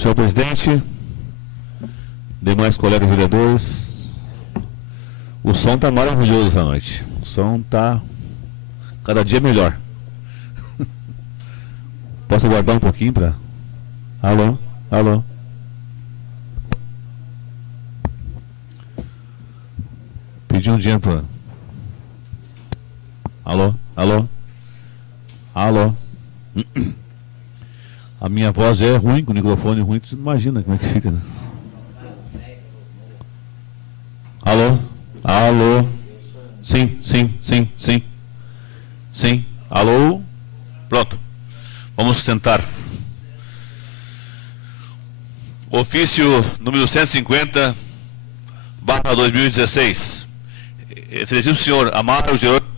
Senhor presidente, demais colegas vereadores, o som está maravilhoso essa noite. O som está cada dia melhor. Posso aguardar um pouquinho para... Alô? Alô? Pedi um dinheiro para... Alô? Alô? Alô? A minha voz é ruim, com o microfone ruim, tu imagina como é que fica, né? Alô? Alô? Sim, sim, sim, sim. Sim. Alô? Pronto. Vamos sentar. Ofício número 150, barra 2016. Excelentíssimo senhor Amaro Gerônimo.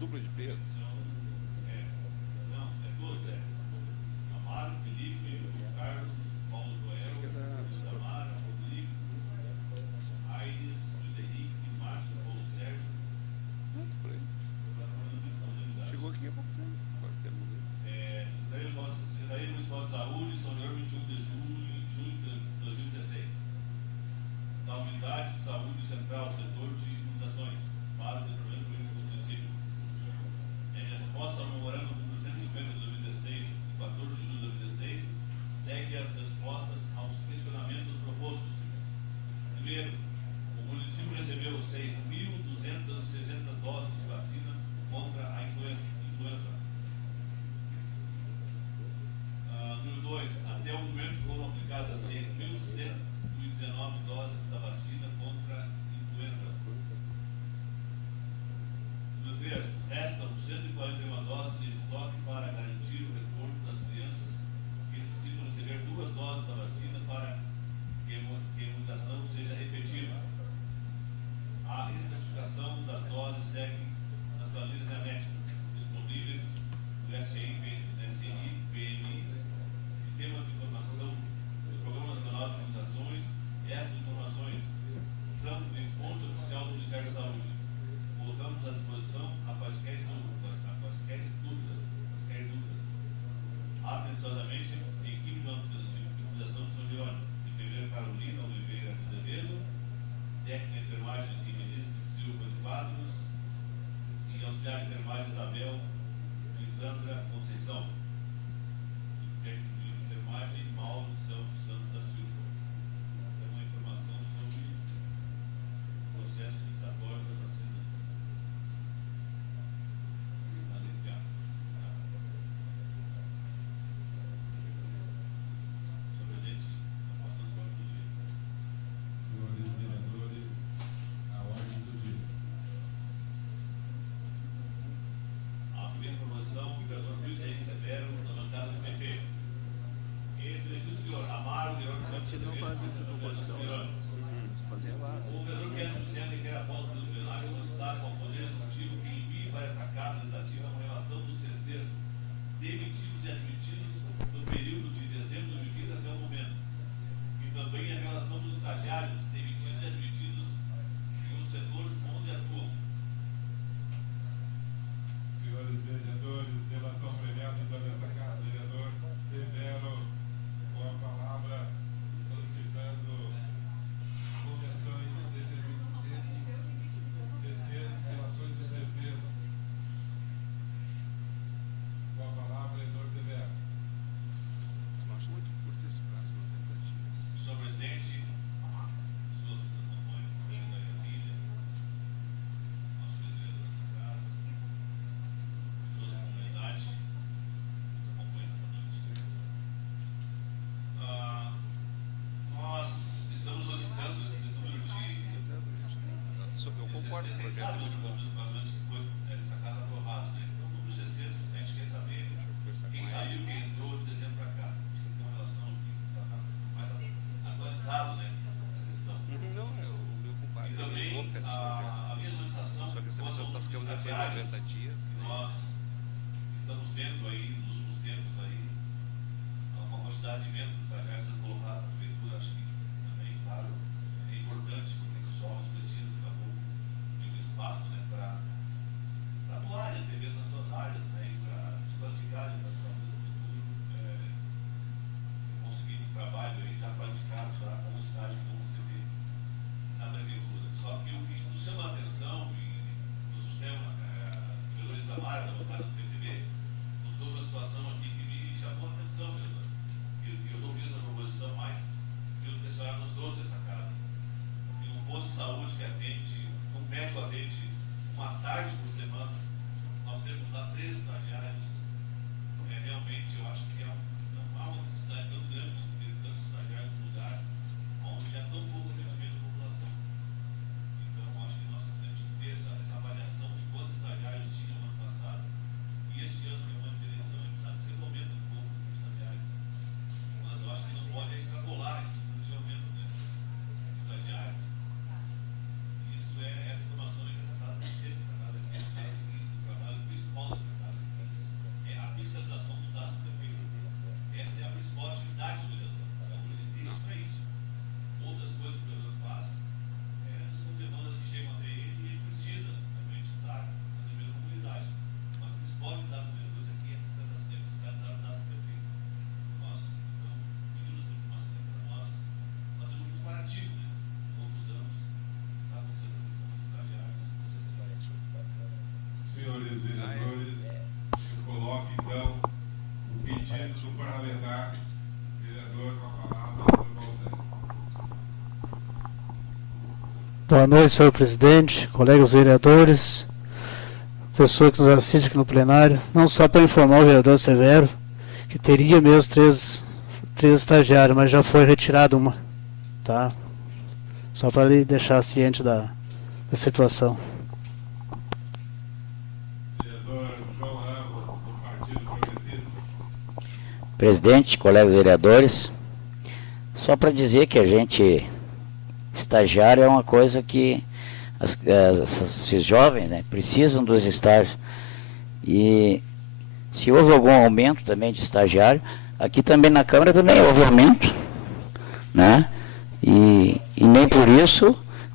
Dupla de peso. Não, é todos, Amaro, Felipe, Carlos, Paulo Joel, Samara, Rodrigo, Aires, Luiz Henrique, Márcio, Paulo Sérgio. Muito por aí. Chegou aqui há pouco tempo. Secretaria Municipal de Saúde, São Leão, 21 de junho de 2016. Da Unidade de Saúde Central, setor de imunizações, para o desenvolvimento do município. Resposta ao memorando número 150 de 2016, de 14 de julho de 2016, segue as respostas aos questionamentos propostos. Primeiro, o município recebeu 6.260 doses de vacina contra a influenza. Número 2, até o momento foram aplicadas 6.119 doses da vacina contra a influenza. Número 3, restam 141 doses de estoque para garantir o reforço das crianças que necessitam receber 2 doses da vacina para que a imunização seja efetiva. A especificação das doses segue nas planilhas de anexo disponíveis do SNI, PMI, Sistema de Informação do Programa Nacional de Imunizações. Essas informações são de fonte oficial do Ministério da Saúde. Colocamos à disposição a quaisquer dúvidas. Atenciosamente, equipe de imunização de São Jerônimo, enfermeira Carolina Oliveira Azevedo, técnica de enfermagem de Menezes Silva de Quadros e auxiliar de enfermagem Isabel Lisandra Conceição. Técnico de enfermagem Mauro Santos da Silva. Essa é uma informação sobre estagiários, 90 dias. que nós estamos vendo aí nos últimos tempos aí uma quantidade imensa de estagiários sendo colocados na prefeitura. Acho que também, claro, é importante, porque esses jovens precisam de um espaço, né, para atuarem até mesmo nas suas áreas, né, e para se qualificarem para o futuro, conseguir um trabalho aí já qualificado, já com o estágio que vão receber na prefeitura. Só que o que nos chama a atenção, e nos chama, o vereador Isamar, da bancada do PTB, nos trouxe uma situação aqui que me chamou a atenção, vereador. E eu estou ouvindo essa proposição, mas pelo que a senhora nos trouxe essa casa. E um posto de saúde que atende, um médico atende uma tarde por semana, nós temos lá 3 estagiários. Realmente, eu acho que não há uma necessidade tão grande de ter tantos estagiários no lugar onde há tão pouco atendimento à população. Então, acho que nós temos que ter essa avaliação de quantos estagiários tinham no ano passado. E este ano, que é um ano de eleição, a gente sabe que sempre aumenta um pouco os estagiários. Mas eu acho que não pode extrapolar esse número de aumento, né, de estagiários. E isso é essa informação aí que essa casa tem que ter. Essa casa aqui é uma casa que o trabalho principal dessa casa aqui é a fiscalização do gasto do prefeito. Essa é a principal atividade do vereador. O vereador existe para isso. Outras coisas que o vereador faz são demandas que chegam até ele e ele precisa realmente estar na mesma comunidade. Mas a principal atividade do vereador aqui é a fiscalizar o gasto do prefeito. Nós, então, pedimos a informação para nós fazermos um comparativo, né? Outros anos, está acontecendo a questão dos estagiários. Senhores vereadores, se coloque então o pedido do parlamentar, vereador com a palavra, vereador Paulo. Boa noite, senhor presidente, colegas vereadores, pessoa que nos assiste aqui no plenário. Não só para informar o vereador Severo, que teria mesmo três estagiários, mas já foi retirado uma, tá? Só para ele deixar ciente da situação. Vereador João Ramos, do Partido Progressista. Presidente, colegas vereadores, só para dizer que a gente, estagiário é uma coisa que esses jovens, né, precisam dos estágios. E se houve algum aumento também de estagiário, aqui também na Câmara também houve aumento, né? E nem por isso,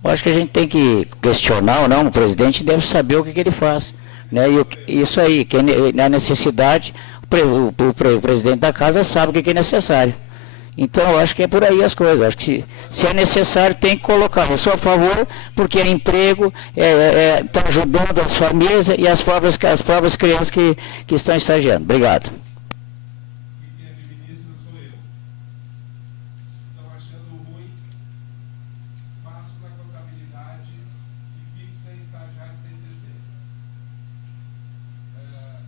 eu acho que a gente tem que questionar ou não, o presidente deve saber o que ele faz, né? E isso aí, que na necessidade, o presidente da casa sabe o que é necessário. Então, eu acho que é por aí as coisas. Acho que se é necessário, tem que colocar. Eu sou a favor, porque é emprego, está ajudando as famílias e as próprias crianças que estão estagiando. Obrigado. E quem administra sou eu. Estão achando ruim, passo na contabilidade e fico sem estagiário, sem CC.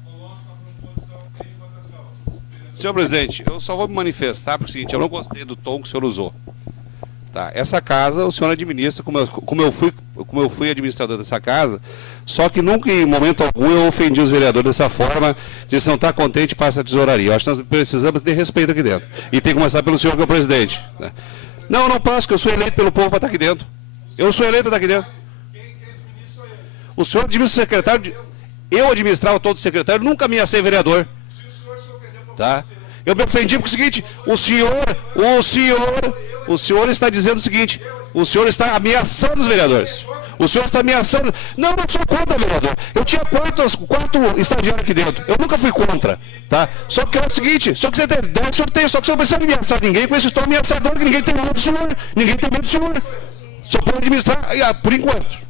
Coloco a proposição em votação. Senhor presidente, eu só vou me manifestar porque é o seguinte, eu não gostei do tom que o senhor usou. Tá, essa casa o senhor administra como eu fui administrador dessa casa, só que nunca em momento algum eu ofendi os vereadores dessa forma, de se não está contente, passa a tesouraria. Eu acho que nós precisamos ter respeito aqui dentro. E tem que começar pelo senhor que é o presidente. Né? Não, eu não passo, porque eu sou eleito pelo povo para estar aqui dentro. Eu sou eleito para estar aqui dentro. Quem administra sou eu. O senhor administra o secretário, eu administrava todo o secretário, nunca me ia ser vereador. Se o senhor se ofendeu para Tá? você, Eu me ofendi porque é o seguinte, o senhor está dizendo o seguinte, o senhor está ameaçando os vereadores. O senhor está ameaçando. Não, não sou contra, vereador. Eu tinha quatro estagiários aqui dentro. Eu nunca fui contra. Tá? Só que é o seguinte, só que você tem ideia, o senhor tem, só que você não precisa ameaçar ninguém com esse tom ameaçador, que ninguém tem medo do senhor. Ninguém tem medo do senhor. Só pode administrar, por enquanto.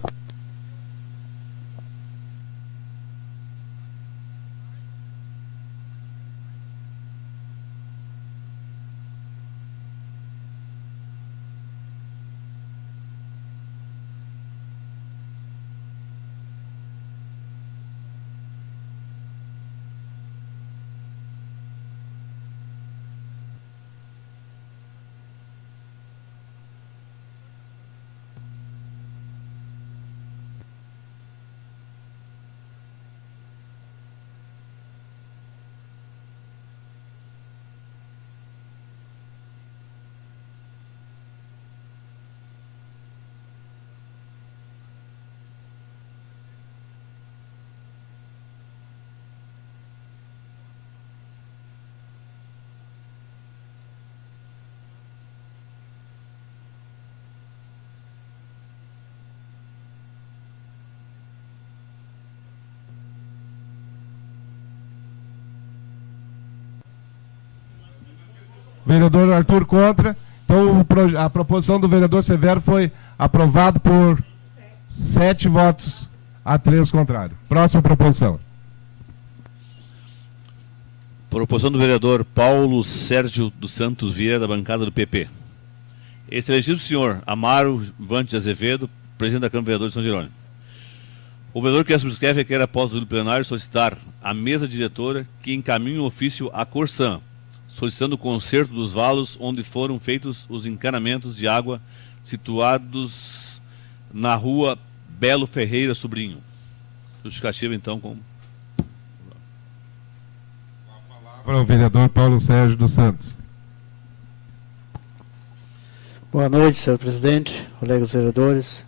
Vereador Arthur contra. Então, a proposição do vereador Severo foi aprovada por 7 votos a 3 contrários. Próxima proposição. Proposição do vereador Paulo Sérgio dos Santos Vieira, da bancada do PP. Excelentíssimo senhor Amaro Vante de Azevedo, presidente da Câmara de Vereadores de São Jerônimo. O vereador que subscreve requer, após o plenário, solicitar à mesa diretora que encaminhe um ofício à Corsan, solicitando o conserto dos valos onde foram feitos os encanamentos de água situados na rua Belo Ferreira Sobrinho. Justificativa, então, com... Para o vereador Paulo Sérgio dos Santos. Boa noite, senhor presidente, colegas vereadores.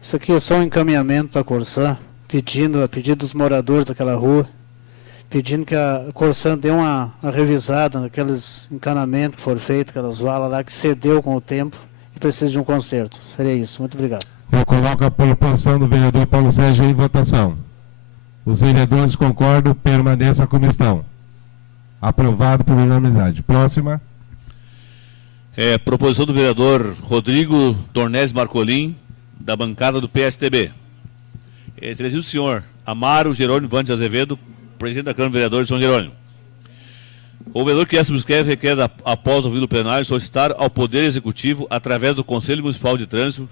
Isso aqui é só um encaminhamento para a Corsan, a pedido dos moradores daquela rua, pedindo que a Corsan dê uma revisada naqueles encanamentos que foram feitos, aquelas valas lá que cedeu com o tempo e precisa de um conserto. Seria isso. Muito obrigado. Eu coloco a proposição do vereador Paulo Sérgio em votação. Os vereadores concordam, permaneça como estão. Aprovado por unanimidade. Próxima. Proposição do vereador Rodrigo Tornese Marcolim, da bancada do PSTB. Excelentíssimo senhor Amaro Jerônimo Vante de Azevedo, presidente da Câmara de Vereadores de São Jerônimo. O vereador que subscreve requer, após ouvido o plenário, solicitar ao Poder Executivo, através do Conselho Municipal de Trânsito,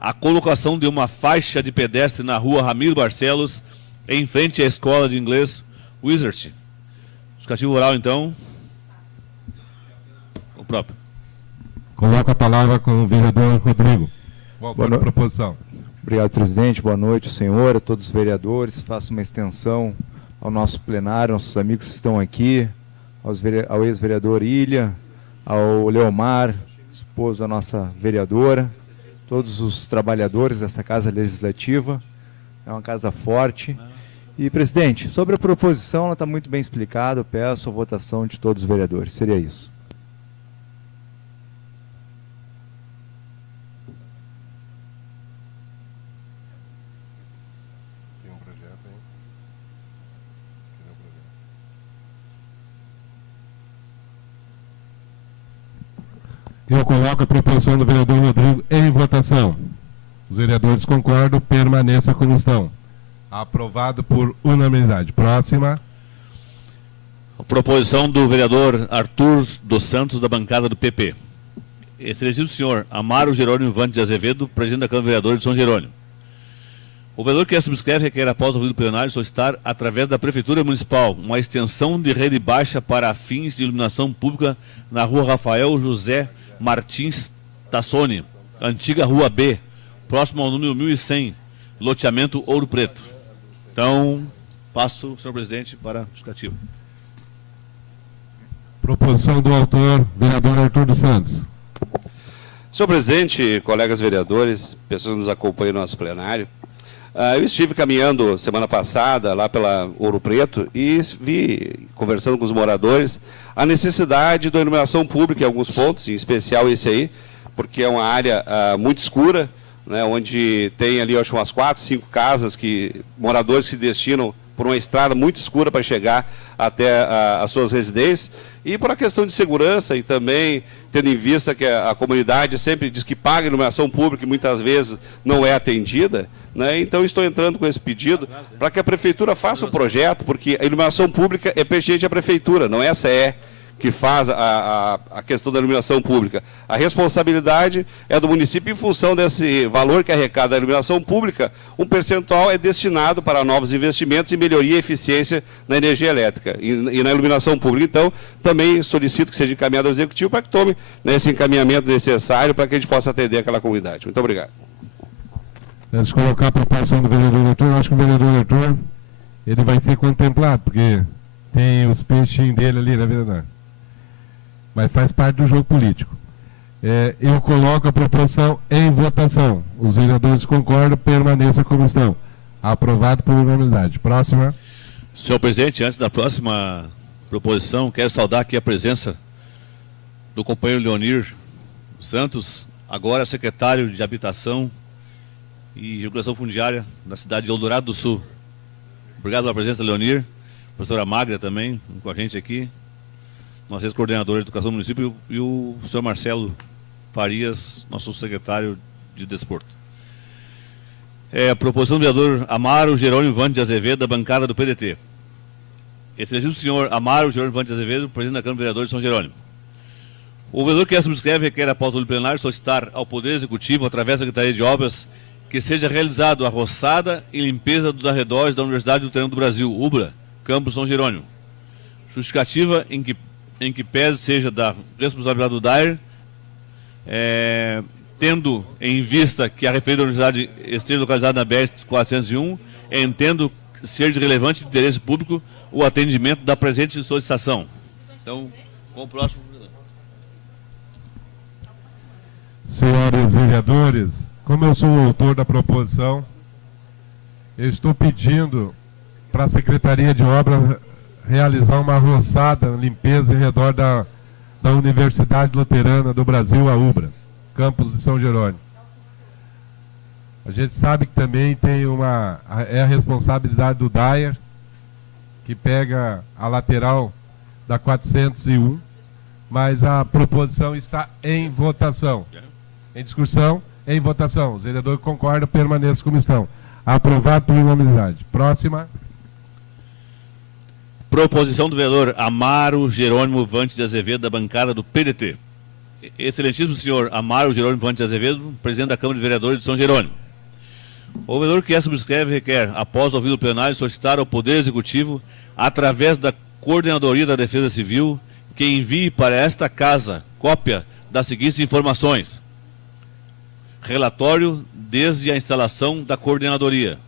a colocação de uma faixa de pedestre na rua Ramiro Barcelos, em frente à escola de inglês Wizard. Justificativo oral, então. O próprio. Coloco a palavra com o vereador Rodrigo. Volta à proposição. Obrigado, presidente. Boa noite, senhor, a todos os vereadores. Faço uma extensão ao nosso plenário, nossos amigos que estão aqui, ao ex-vereador Ilha, ao Leomar, esposo da nossa vereadora, todos os trabalhadores dessa Casa Legislativa. É uma casa forte. E, presidente, sobre a proposição, ela está muito bem explicada. Eu peço a votação de todos os vereadores. Seria isso. Eu coloco a proposição do vereador Rodrigo em votação. Os vereadores concordam, permaneça como estão. Aprovado por unanimidade. Próxima. A proposição do vereador Arthur dos Santos, da bancada do PP. Excelentíssimo senhor Amaro Jerônimo Vante de Azevedo, presidente da Câmara de Vereadores de São Jerônimo. O vereador que subscreve requer, após o ouvido plenário, solicitar, através da Prefeitura Municipal, uma extensão de rede baixa para fins de iluminação pública na rua Rafael José Martins Tassoni, antiga Rua B, próximo ao número 1100, loteamento Ouro Preto. Então, passo, senhor presidente, para o justificativo. Proposição do autor, vereador Arthur dos Santos. Senhor presidente, colegas vereadores, pessoas que nos acompanham no nosso plenário, eu estive caminhando semana passada lá pela Ouro Preto e vi, conversando com os moradores, a necessidade da iluminação pública em alguns pontos, em especial esse aí, porque é uma área muito escura, né, onde tem ali, eu acho, umas 4, 5 casas que moradores se destinam por uma estrada muito escura para chegar até as suas residências, e por uma questão de segurança e também tendo em vista que a comunidade sempre diz que paga iluminação pública e muitas vezes não é atendida, né? Então estou entrando com esse pedido para que a Prefeitura faça um projeto, porque a iluminação pública é pertinente à Prefeitura, não é a CE que faz a questão da iluminação pública. A responsabilidade é do município em função desse valor que arrecada a iluminação pública, um percentual é destinado para novos investimentos e melhoria e eficiência na energia elétrica e na iluminação pública. Então, também solicito que seja encaminhado ao Executivo para que tome, né, esse encaminhamento necessário para que a gente possa atender aquela comunidade. Muito obrigado. Antes de colocar a proposição do vereador Arthur, eu acho que o vereador Arthur ele vai ser contemplado, porque tem os peixinhos dele ali, né, vereador? Mas faz parte do jogo político. Eu coloco a proposição em votação. Os vereadores concordam, permaneça como estão. Aprovado por unanimidade. Próxima. Senhor presidente, antes da próxima proposição, quero saudar aqui a presença do companheiro Leonir Santos, agora secretário de Habitação e Regulação Fundiária da cidade de Eldorado do Sul. Obrigado pela presença, Leonir. Professora Magda também, com a gente aqui. nosso ex-coordenador de Educação do município, e o senhor Marcelo Farias, nosso secretário de Desporto. A proposição do vereador Amaro Jerônimo Vante de Azevedo, da bancada do PDT. Excelentíssimo senhor Amaro Jerônimo Vante de Azevedo, presidente da Câmara de Vereadores de São Jerônimo. O vereador que subscreve requer, após o plenário, solicitar ao Poder Executivo, através da Secretaria de Obras, que seja realizado a roçada e limpeza dos arredores da Universidade do Terreno do Brasil, UBRA, campus São Jerônimo. Justificativa em que pese seja da responsabilidade do DAER, tendo em vista que a referida universidade esteja localizada na BR-401, entendo ser de relevante interesse público o atendimento da presente solicitação. Então, com o próximo. Senhores vereadores, como eu sou o autor da proposição, eu estou pedindo para a Secretaria de Obras realizar uma roçada, limpeza em redor da Universidade Luterana do Brasil, a UBRA, campus de São Jerônimo. A gente sabe que também tem a responsabilidade do DAER, que pega a lateral da 401, mas a proposição está em votação. Em discussão, em votação. Os vereadores concordam, permaneçam como estão. Aprovado por unanimidade. Próxima. Proposição do vereador Amaro Jerônimo Vante de Azevedo, da bancada do PDT. Excelentíssimo senhor Amaro Jerônimo Vante de Azevedo, presidente da Câmara de Vereadores de São Jerônimo. O vereador que subscreve requer, após o ouvido plenário, solicitar ao Poder Executivo, através da Coordenadoria da Defesa Civil, que envie para esta casa cópia das seguintes informações: relatório desde a instalação da coordenadoria,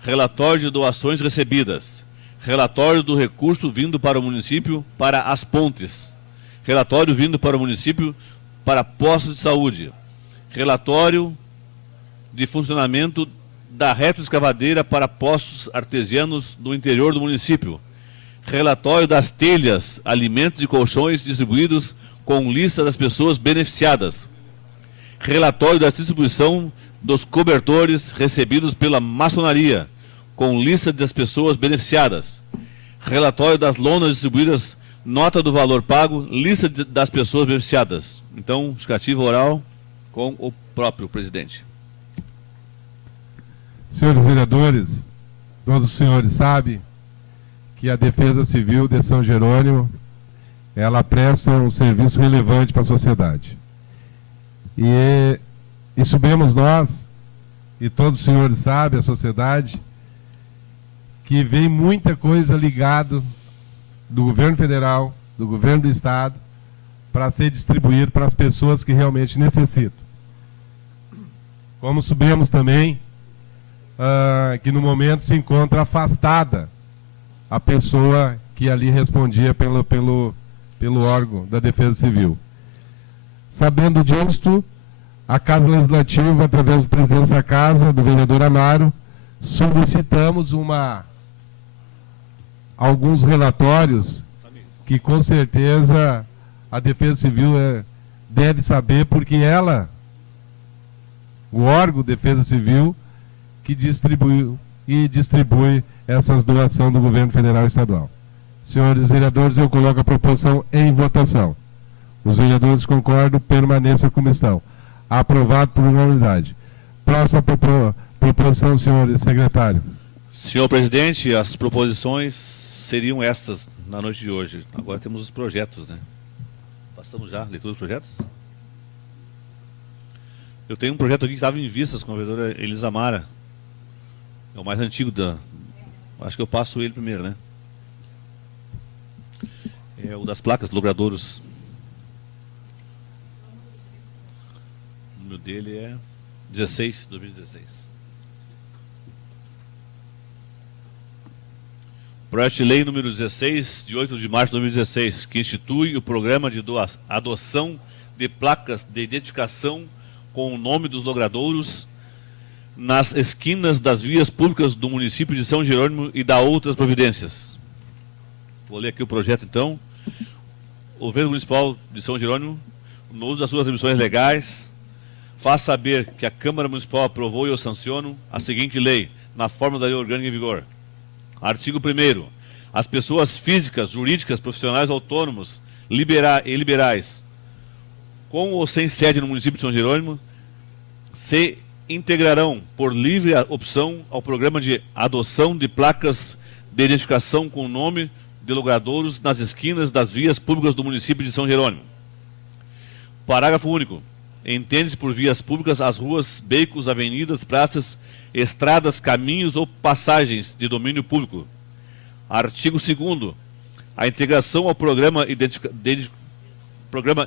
relatório de doações recebidas, relatório do recurso vindo para o município para as pontes, relatório vindo para o município para postos de saúde, relatório de funcionamento da retroescavadeira para postos artesianos no interior do município, relatório das telhas, alimentos e colchões distribuídos com lista das pessoas beneficiadas, relatório da distribuição dos cobertores recebidos pela maçonaria, com lista das pessoas beneficiadas, relatório das lonas distribuídas, nota do valor pago, lista das pessoas beneficiadas. Então, justificativa oral com o próprio presidente. Senhores vereadores, todos os senhores sabem que a Defesa Civil de São Jerônimo, ela presta um serviço relevante para a sociedade. E sabemos nós, e todos os senhores sabem, a sociedade, que vem muita coisa ligada do governo federal, do governo do estado, para ser distribuído para as pessoas que realmente necessitam. Como sabemos também, que no momento se encontra afastada a pessoa que ali respondia pelo órgão da Defesa Civil. Sabendo disto, a Casa Legislativa, através do presidente da Casa, do vereador Amaro, solicitamos alguns relatórios que com certeza a Defesa Civil deve saber, porque o órgão Defesa Civil, que distribui essas doações do governo federal e estadual. Senhores vereadores, eu coloco a proposição em votação. Os vereadores concordam, permaneçam como estão. Aprovado por unanimidade. Próxima proposição, senhor secretário. Senhor presidente, as proposições seriam estas na noite de hoje. Agora temos os projetos, né? Passamos já a leitura dos projetos? Eu tenho um projeto aqui que estava em vistas com a vereadora Elisa Mara. É o mais antigo acho que eu passo ele primeiro, né? É o das placas, logradouros. O número dele é 2016. Projeto de lei número 16, de 8 de março de 2016, que institui o programa de adoção de placas de identificação com o nome dos logradouros nas esquinas das vias públicas do município de São Jerônimo e da outras providências. Vou ler aqui o projeto, então. O governo municipal de São Jerônimo, no uso das suas atribuições legais, faz saber que a Câmara Municipal aprovou e eu sanciono a seguinte lei, na forma da lei orgânica em vigor. Artigo 1º. As pessoas físicas, jurídicas, profissionais autônomos e liberais, com ou sem sede no município de São Jerônimo, se integrarão por livre opção ao programa de adoção de placas de identificação com o nome de logradouros nas esquinas das vias públicas do município de São Jerônimo. Parágrafo único. Entende-se por vias públicas as ruas, becos, avenidas, praças, estradas, caminhos ou passagens de domínio público. Artigo 2º. A integração ao programa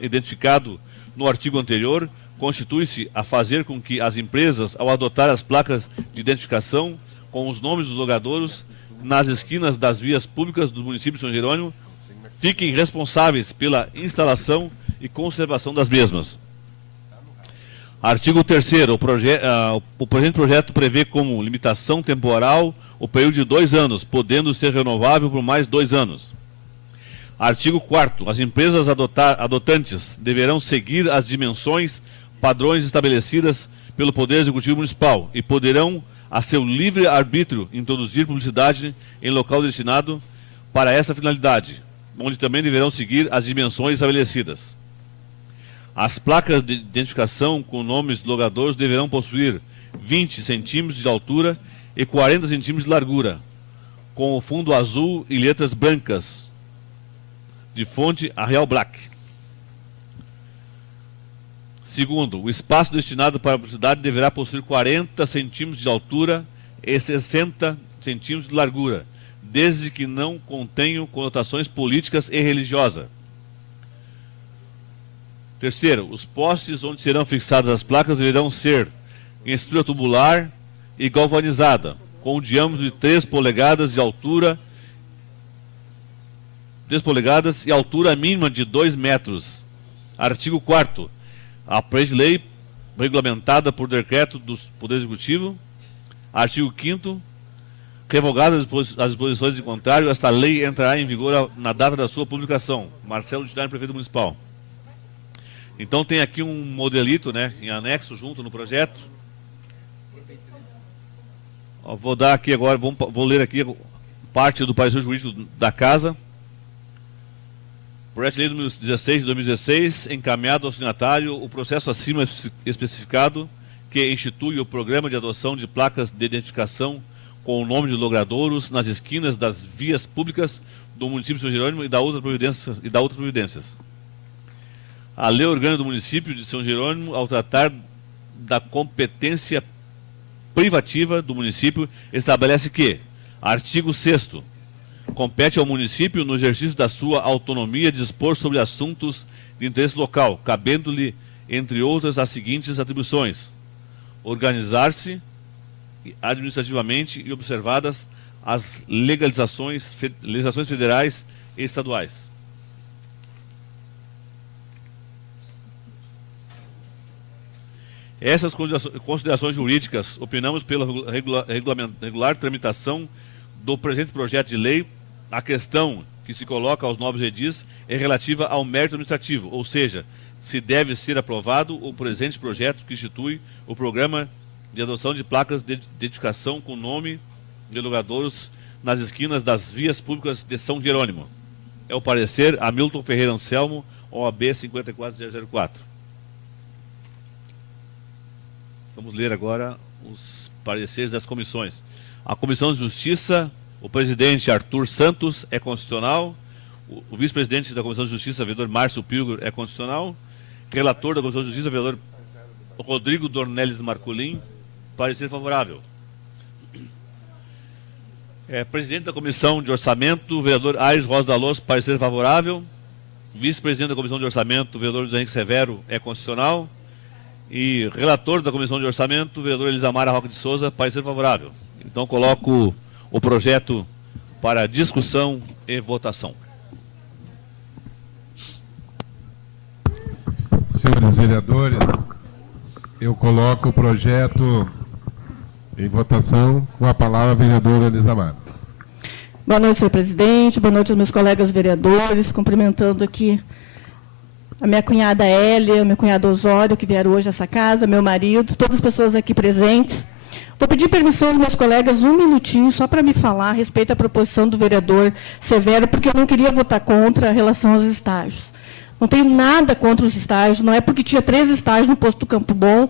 identificado no artigo anterior constitui-se a fazer com que as empresas, ao adotar as placas de identificação com os nomes dos logradouros nas esquinas das vias públicas do município de São Jerônimo, fiquem responsáveis pela instalação e conservação das mesmas. Artigo 3º. O presente projeto prevê como limitação temporal o período de 2 anos, podendo ser renovável por mais 2 anos. Artigo 4º. As empresas adotantes deverão seguir as dimensões padrões estabelecidas pelo Poder Executivo Municipal e poderão, a seu livre arbítrio, introduzir publicidade em local destinado para essa finalidade, onde também deverão seguir as dimensões estabelecidas. As placas de identificação com nomes de logradouros deverão possuir 20 centímetros de altura e 40 centímetros de largura, com o fundo azul e letras brancas, de fonte Arial Black. Segundo, o espaço destinado para a publicidade deverá possuir 40 centímetros de altura e 60 centímetros de largura, desde que não contenham conotações políticas e religiosas. Terceiro, os postes onde serão fixadas as placas deverão ser em estrutura tubular e galvanizada, com um diâmetro de 3 polegadas de altura, 3 polegadas e altura mínima de 2 metros. Artigo 4º. A presente lei, regulamentada por decreto do Poder Executivo. Artigo 5º. Revogadas as disposições de contrário, esta lei entrará em vigor na data da sua publicação. Marcelo Dinário, prefeito municipal. Então tem aqui um modelito, né, em anexo junto no projeto. Vou dar aqui agora, vou ler aqui parte do parecer jurídico da casa. Projeto de lei número 16 de 2016, encaminhado ao signatário o processo acima especificado, que institui o programa de adoção de placas de identificação com o nome de logradouros nas esquinas das vias públicas do município de São Jerônimo e da outras providências. A lei orgânica do município de São Jerônimo, ao tratar da competência privativa do município, estabelece que, artigo 6º, compete ao município, no exercício da sua autonomia, dispor sobre assuntos de interesse local, cabendo-lhe, entre outras, as seguintes atribuições: organizar-se administrativamente e observadas as legislações federais e estaduais. Essas considerações jurídicas, opinamos pela regular tramitação do presente projeto de lei. A questão que se coloca aos nobres edis é relativa ao mérito administrativo, ou seja, se deve ser aprovado o presente projeto que institui o programa de adoção de placas de identificação com nome de logradouros nas esquinas das vias públicas de São Jerônimo. É o parecer Hamilton Ferreira Anselmo, OAB 54004. Vamos ler agora os pareceres das comissões. A Comissão de Justiça, o presidente Arthur Santos é constitucional, o vice-presidente da Comissão de Justiça, vereador Márcio Pilger, é constitucional, relator da Comissão de Justiça, vereador Rodrigo Dornelles Marculin, parecer favorável. Presidente da Comissão de Orçamento, vereador Aires Rosa da Luz, parecer favorável. Vice-presidente da Comissão de Orçamento, vereador José Henrique Severo, é constitucional. E relator da Comissão de Orçamento, vereador Elisamara Roque de Souza, parecer favorável. Então coloco o projeto para discussão e votação. Senhores vereadores, eu coloco o projeto em votação. Com a palavra a vereadora Elisamara. Boa noite, senhor presidente. Boa noite aos meus colegas vereadores. Cumprimentando aqui a minha cunhada Hélia, meu cunhado Osório, que vieram hoje a essa casa, meu marido, todas as pessoas aqui presentes. Vou pedir permissão aos meus colegas um minutinho só para me falar a respeito da proposição do vereador Severo, porque eu não queria votar contra a relação aos estágios. Não tenho nada contra os estágios, não é porque tinha 3 estágios no posto do Campo Bom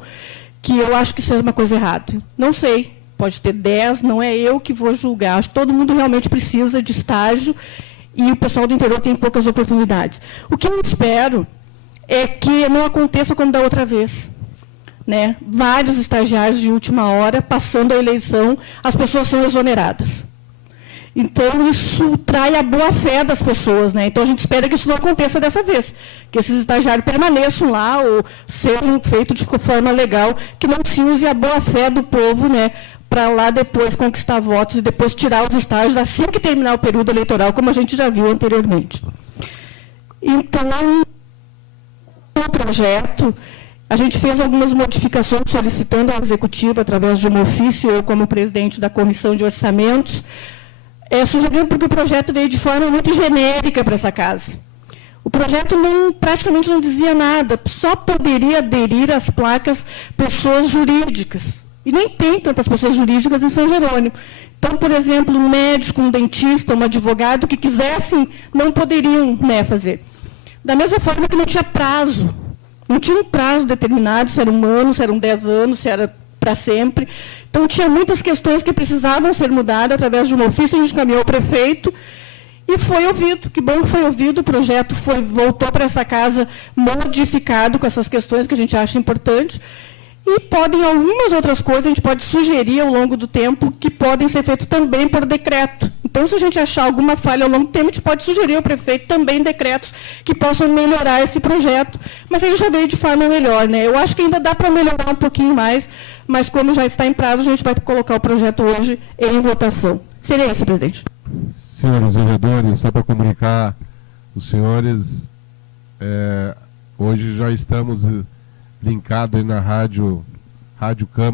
que eu acho que isso é uma coisa errada. Não sei, pode ter 10, não é eu que vou julgar. Acho que todo mundo realmente precisa de estágio e o pessoal do interior tem poucas oportunidades. O que eu espero é que não aconteça como da outra vez. Né? Vários estagiários de última hora, passando a eleição, as pessoas são exoneradas. Então, isso trai a boa-fé das pessoas. Né? Então, a gente espera que isso não aconteça dessa vez, que esses estagiários permaneçam lá ou sejam feitos de forma legal, que não se use a boa-fé do povo, né, para lá depois conquistar votos e depois tirar os estágios assim que terminar o período eleitoral, como a gente já viu anteriormente. Então, no projeto, a gente fez algumas modificações solicitando ao Executivo, através de um ofício, eu como presidente da Comissão de Orçamentos, sugerindo porque o projeto veio de forma muito genérica para essa casa. O projeto praticamente não dizia nada, só poderia aderir às placas pessoas jurídicas. E nem tem tantas pessoas jurídicas em São Jerônimo. Então, por exemplo, um médico, um dentista, um advogado que quisessem, não poderiam, né, fazer. Da mesma forma que não tinha prazo. Não tinha um prazo determinado, se era 1 ano, se eram 10 anos, se era para sempre. Então, tinha muitas questões que precisavam ser mudadas através de um ofício, a gente encaminhou ao prefeito e foi ouvido. Que bom que foi ouvido, o projeto voltou para essa casa modificado com essas questões que a gente acha importantes. E podem, algumas outras coisas, a gente pode sugerir ao longo do tempo que podem ser feitas também por decreto. Então, se a gente achar alguma falha ao longo do tempo, a gente pode sugerir ao prefeito também decretos que possam melhorar esse projeto. Mas ele já veio de forma melhor, né? Eu acho que ainda dá para melhorar um pouquinho mais, mas como já está em prazo, a gente vai colocar o projeto hoje em votação. Seria isso, presidente. Senhores vereadores, só para comunicar os senhores, hoje já estamos linkado aí na rádio sj.castro.fm.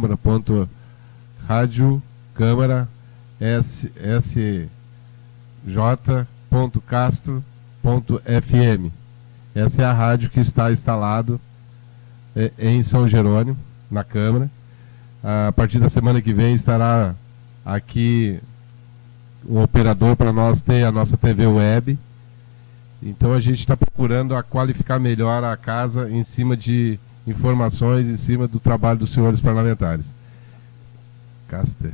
Essa é a rádio que está instalado em São Jerônimo, na Câmara. A partir da semana que vem estará aqui um operador para nós ter a nossa TV web. Então a gente está procurando qualificar melhor a casa em cima de informações, em cima do trabalho dos senhores parlamentares. Caster.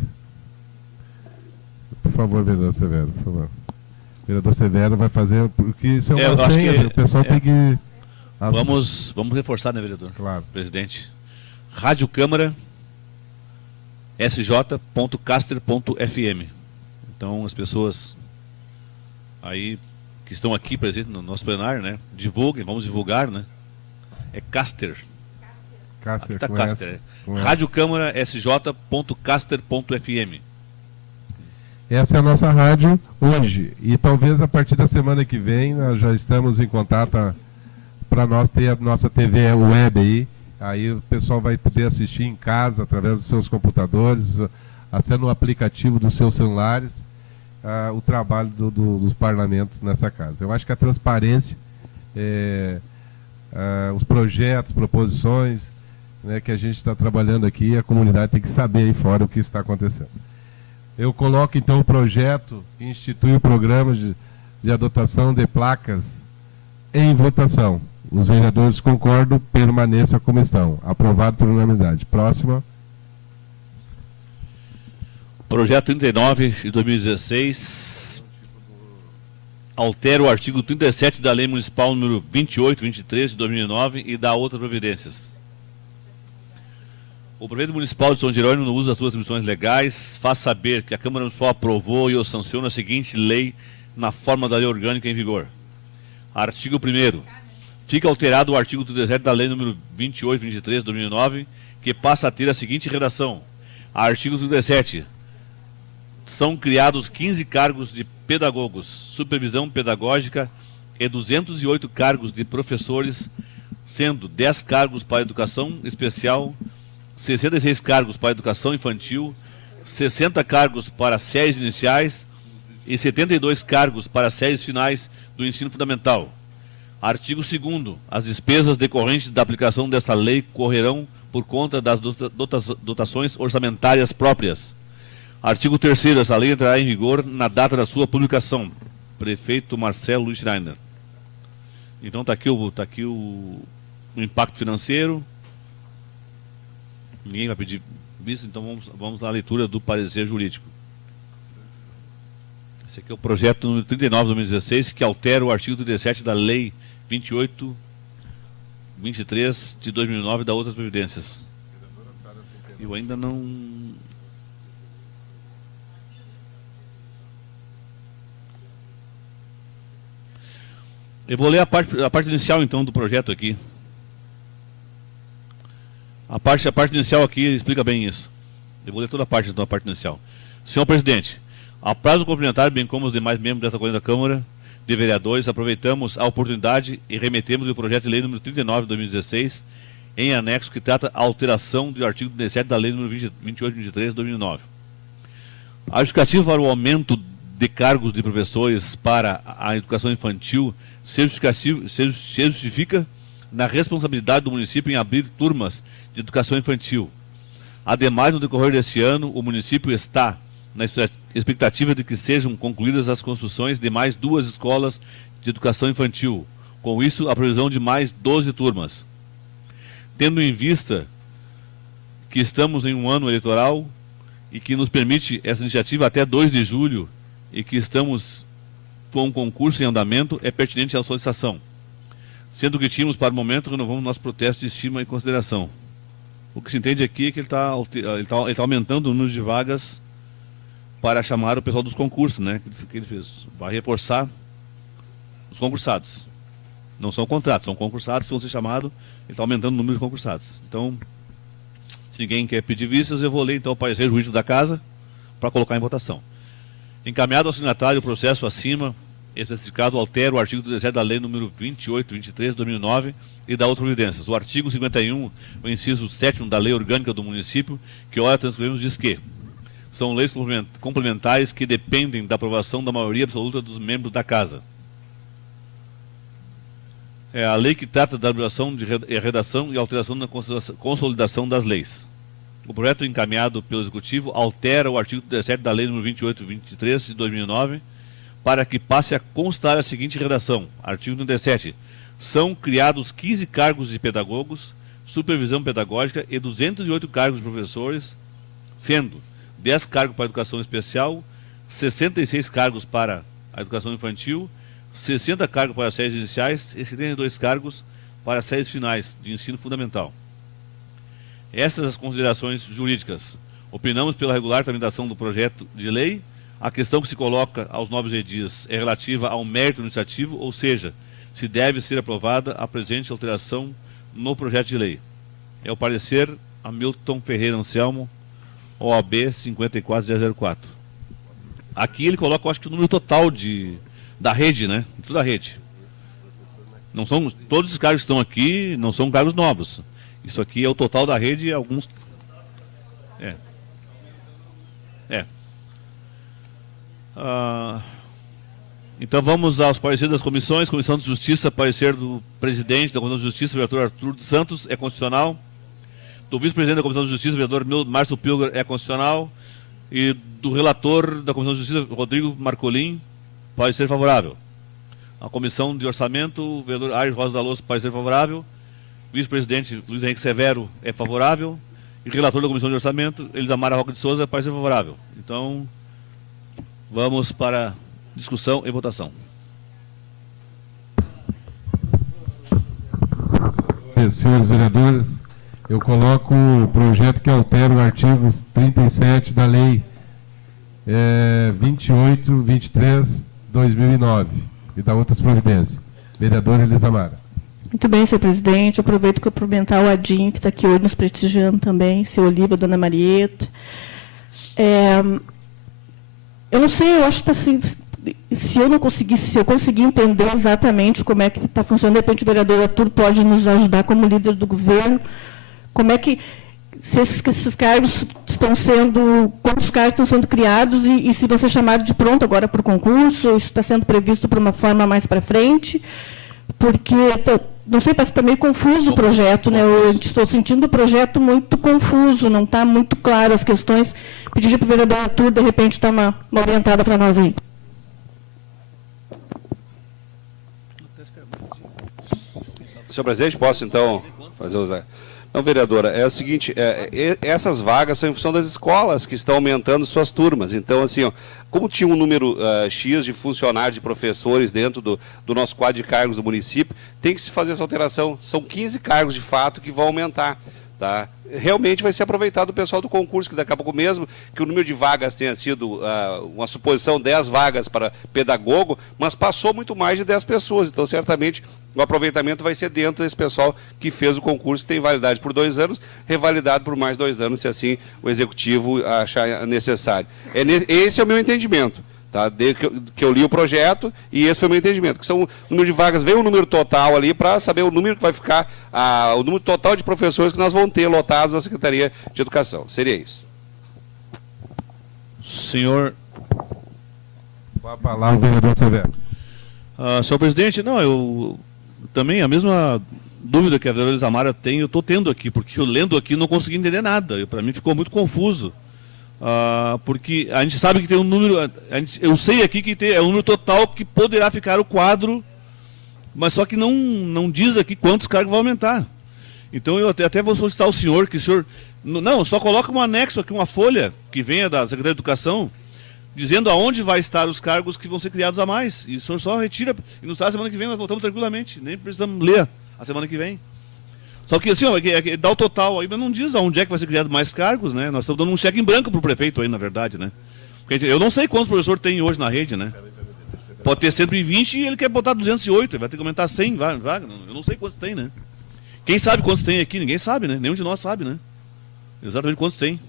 Por favor, vereador Severo, por favor. O vereador Severo vai fazer, porque isso é uma senha, o pessoal tem que... Vamos reforçar, né, vereador? Claro. Presidente. Rádio Câmara sj.caster.fm. Então, as pessoas aí que estão aqui presentes no nosso plenário, né, divulguem, vamos divulgar, né? É Caster. Caster, aqui está Caster. Rádio Câmara sj.caster.fm. Essa é a nossa rádio hoje. E talvez a partir da semana que vem nós já estamos em contato para nós ter a nossa TV web aí. Aí o pessoal vai poder assistir em casa, através dos seus computadores, acessando o aplicativo dos seus celulares, o trabalho dos parlamentos nessa casa. Eu acho que a transparência, os projetos, proposições, né, que a gente está trabalhando aqui, a comunidade tem que saber aí fora o que está acontecendo. Eu coloco então o projeto que institui o programa de adotação de placas em votação. Os vereadores concordam, permaneça como estão. Aprovado por unanimidade. Próxima. Projeto 39 de 2016 altera o artigo 37 da Lei Municipal número 28/23 de 2009 e dá outras providências. O prefeito municipal de São Jerônimo, no uso das suas atribuições legais, faz saber que a Câmara Municipal aprovou e ou sanciona a seguinte lei na forma da lei orgânica em vigor. Artigo 1º. Fica alterado o artigo 37 da Lei número 28/23 de 2009, que passa a ter a seguinte redação. Artigo 37. São criados 15 cargos de pedagogos, supervisão pedagógica e 208 cargos de professores, sendo 10 cargos para educação especial, 66 cargos para educação infantil, 60 cargos para séries iniciais e 72 cargos para séries finais do ensino fundamental. Artigo 2º. As despesas decorrentes da aplicação desta lei correrão por conta das dotações orçamentárias próprias. Artigo 3º, essa lei entrará em vigor na data da sua publicação. Prefeito Marcelo Luiz Schreiner. Então está aqui, o impacto financeiro. Ninguém vai pedir visto, então vamos à leitura do parecer jurídico. Esse aqui é o projeto número 39 de 2016, que altera o artigo 37 da Lei 28.23 de 2009 da outras previdências. Eu ainda não... Eu vou ler a parte inicial, então, do projeto aqui. A parte inicial aqui explica bem isso. Eu vou ler toda a parte, então, a parte inicial. Senhor presidente, a prazo complementar, bem como os demais membros dessa corrente da Câmara de Vereadores, aproveitamos a oportunidade e remetemos o projeto de lei número 39 de 2016, em anexo que trata a alteração do artigo 17 da lei número 28.23 de 2009. A justificativa para o aumento de cargos de professores para a educação infantil se justifica na responsabilidade do município em abrir turmas de educação infantil. Ademais, no decorrer deste ano, o município está na expectativa de que sejam concluídas as construções de mais 2 escolas de educação infantil. Com isso, a previsão de mais 12 turmas. Tendo em vista que estamos em um ano eleitoral e que nos permite essa iniciativa até 2 de julho e que estamos com um concurso em andamento, é pertinente a solicitação. Sendo que tínhamos, para o momento, renovamos nosso protesto de estima e consideração. O que se entende aqui é que ele tá aumentando o número de vagas para chamar o pessoal dos concursos, né? Que ele fez. Vai reforçar os concursados. Não são contratos, são concursados que vão ser chamados. Ele está aumentando o número de concursados. Então, se ninguém quer pedir vistas, eu vou ler então o parecer jurídico da Casa para colocar em votação. Encaminhado ao signatário o processo acima especificado, altera o artigo 17 da lei número 28.23 de 2009 e da outras providências. O artigo 51, o inciso 7º da lei orgânica do município, que ora transcrevemos, diz que são leis complementares que dependem da aprovação da maioria absoluta dos membros da Casa. É a lei que trata da elaboração, redação e alteração na consolidação das leis. O projeto encaminhado pelo Executivo altera o artigo 17 da lei número 28.23 de 2009 para que passe a constar a seguinte redação. Artigo 37. São criados 15 cargos de pedagogos, supervisão pedagógica e 208 cargos de professores, sendo 10 cargos para a educação especial, 66 cargos para a educação infantil, 60 cargos para as séries iniciais e 72 cargos para as séries finais de ensino fundamental. Estas as considerações jurídicas. Opinamos pela regular tramitação do projeto de lei. A questão que se coloca aos nobres edis é relativa ao mérito administrativo, ou seja, se deve ser aprovada a presente alteração no projeto de lei. É o parecer Hamilton Ferreira Anselmo, OAB 54004. Aqui ele coloca, eu acho que o número total da rede, né? Toda a rede. Não são, todos os cargos que estão aqui não são cargos novos. Isso aqui é o total da rede e alguns... Então vamos aos pareceres das comissões. Comissão de Justiça, parecer do presidente da Comissão de Justiça, vereador Arthur dos Santos, é constitucional. Do vice-presidente da Comissão de Justiça, vereador Márcio Pilger, é constitucional. E do relator da Comissão de Justiça, Rodrigo Marcolin, parecer favorável. A Comissão de Orçamento, o vereador Aires Rosa da Luz, parecer favorável. Vice-presidente Luiz Henrique Severo é favorável. E relator da Comissão de Orçamento, Elisamara Roca de Souza, parecer favorável. Então, vamos para discussão e votação. Senhores vereadores, eu coloco o projeto que altera o artigo 37 da Lei 28.23/2009 e da outras providências. Vereadora Elisamara. Muito bem, senhor presidente. Eu aproveito para cumprimentar o Adinho, que está aqui hoje nos prestigiando também, seu Oliva, dona Marieta. Eu não sei, eu acho que está assim, se eu conseguir entender exatamente como é que está funcionando, de repente o vereador Arthur pode nos ajudar como líder do governo, como é que se esses cargos estão sendo, quantos cargos estão sendo criados e se vão ser chamados de pronto agora para o concurso, isso está sendo previsto para uma forma mais para frente, porque não sei, parece que está meio confuso o projeto, né? Eu estou sentindo o projeto muito confuso, não está muito claro as questões. Pediria para o vereador Arthur, de repente, dar uma orientada para nós aí. Senhor presidente, posso então fazer os... Não, vereadora, é o seguinte, essas vagas são em função das escolas que estão aumentando suas turmas. Então, assim, ó, como tinha um número X de funcionários, de professores dentro do nosso quadro de cargos do município, tem que se fazer essa alteração. São 15 cargos, de fato, que vão aumentar. Tá? Realmente vai ser aproveitado o pessoal do concurso, que daqui a pouco mesmo que o número de vagas tenha sido uma suposição 10 vagas para pedagogo, mas passou muito mais de 10 pessoas. Então, certamente, o aproveitamento vai ser dentro desse pessoal que fez o concurso, tem validade por 2 anos, revalidado por mais 2 anos, se assim o executivo achar necessário. Esse é o meu entendimento. Tá? Que eu li o projeto e esse foi o meu entendimento, que são o número de vagas, vem o número total ali para saber o número que vai ficar, o número total de professores que nós vamos ter lotados na Secretaria de Educação. Seria isso. Senhor... Com a palavra, o vereador Severo. Senhor presidente, não, eu também a mesma dúvida que a vereadora Isamara tem, eu estou tendo aqui, porque eu lendo aqui não consegui entender nada, para mim ficou muito confuso. Porque a gente sabe que tem um número, eu sei aqui que é o número total que poderá ficar o quadro, mas só que não diz aqui quantos cargos vai aumentar. Então eu até vou solicitar ao senhor, que o senhor, não, só coloca um anexo aqui, uma folha que venha da Secretaria de Educação, dizendo aonde vai estar os cargos que vão ser criados a mais, e o senhor só retira, e nos traz a semana que vem, nós voltamos tranquilamente, nem precisamos ler a semana que vem. Só que assim, ó, dá o total aí, mas não diz aonde é que vai ser criado mais cargos, né? Nós estamos dando um cheque em branco para o prefeito aí, na verdade, né? Porque eu não sei quantos professores tem hoje na rede, né? Pode ter 120 e ele quer botar 208, ele vai ter que aumentar 100 vagas, eu não sei quantos tem, né? Quem sabe quantos tem aqui? Ninguém sabe, né? Nenhum de nós sabe, né? Exatamente quantos tem.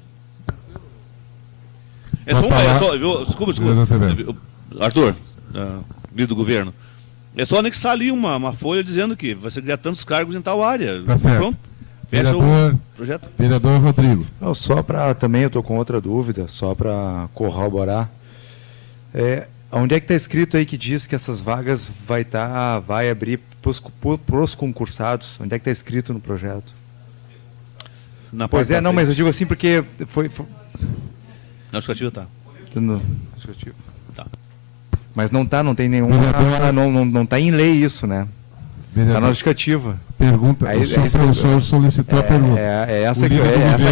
Desculpa. Arthur, líder do governo. É só anexar ali uma folha dizendo que vai ser criar tantos cargos em tal área. Tá certo. Pronto. Fecha Vereador, o projeto. Vereador Rodrigo. Não, só para, também eu estou com outra dúvida, só para corroborar. Onde é que está escrito aí que diz que essas vagas vai abrir para os concursados? Onde é que está escrito no projeto? Pois é, não, mas eu digo assim porque foi... Na justificativa tá. No justificativo. Tá. Mas não tem nenhum... Não está em lei isso, né? Está na justificativa. Pergunta, o senhor solicitou a pergunta. Essa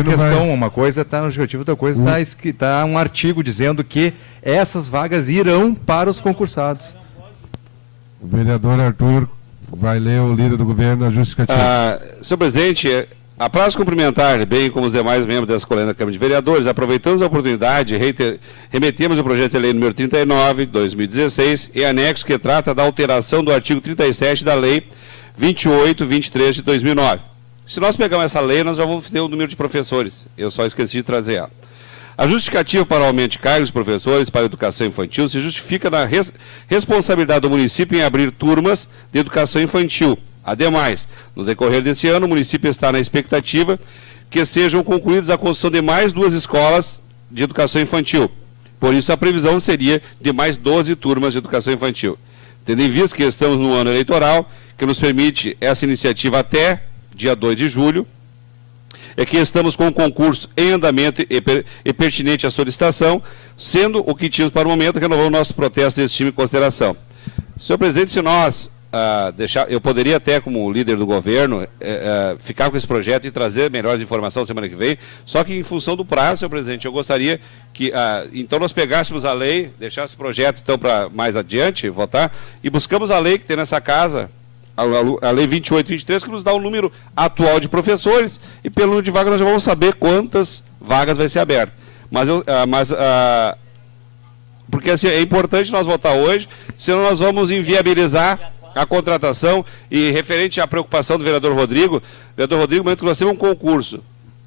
questão, uma coisa está na justificativa, outra coisa está um artigo dizendo que essas vagas irão para os concursados. O vereador Arthur vai ler o líder do governo a justificativa. Senhor presidente, a prazo cumprimentar, bem como os demais membros dessa colegiação da Câmara de Vereadores, aproveitamos a oportunidade, remetemos o projeto de lei número 39, de 2016, e anexo que trata da alteração do artigo 37 da lei 2823 de 2009. Se nós pegarmos essa lei, nós já vamos ter o número de professores. Eu só esqueci de trazer ela. A justificativa para o aumento de cargos de professores para a educação infantil se justifica na responsabilidade do município em abrir turmas de educação infantil. Ademais, no decorrer desse ano, o município está na expectativa que sejam concluídas a construção de mais 2 escolas de educação infantil. Por isso, a previsão seria de mais 12 turmas de educação infantil. Tendo em vista que estamos no ano eleitoral, que nos permite essa iniciativa até dia 2 de julho, é que estamos com o concurso em andamento e pertinente à solicitação, sendo o que tínhamos para o momento, renovamos o nosso protesto desse time em consideração. Senhor presidente, se nós eu poderia até, como líder do governo, ficar com esse projeto e trazer melhores informações semana que vem, só que em função do prazo, senhor presidente, eu gostaria que, então, nós pegássemos a lei, deixássemos o projeto, então, para mais adiante, votar, e buscamos a lei que tem nessa casa, a lei 2823, que nos dá o número atual de professores, e pelo número de vagas nós já vamos saber quantas vagas vai ser abertas. Porque assim, é importante nós votar hoje, senão nós vamos inviabilizar a contratação. E referente à preocupação do vereador Rodrigo, no momento que nós temos um concurso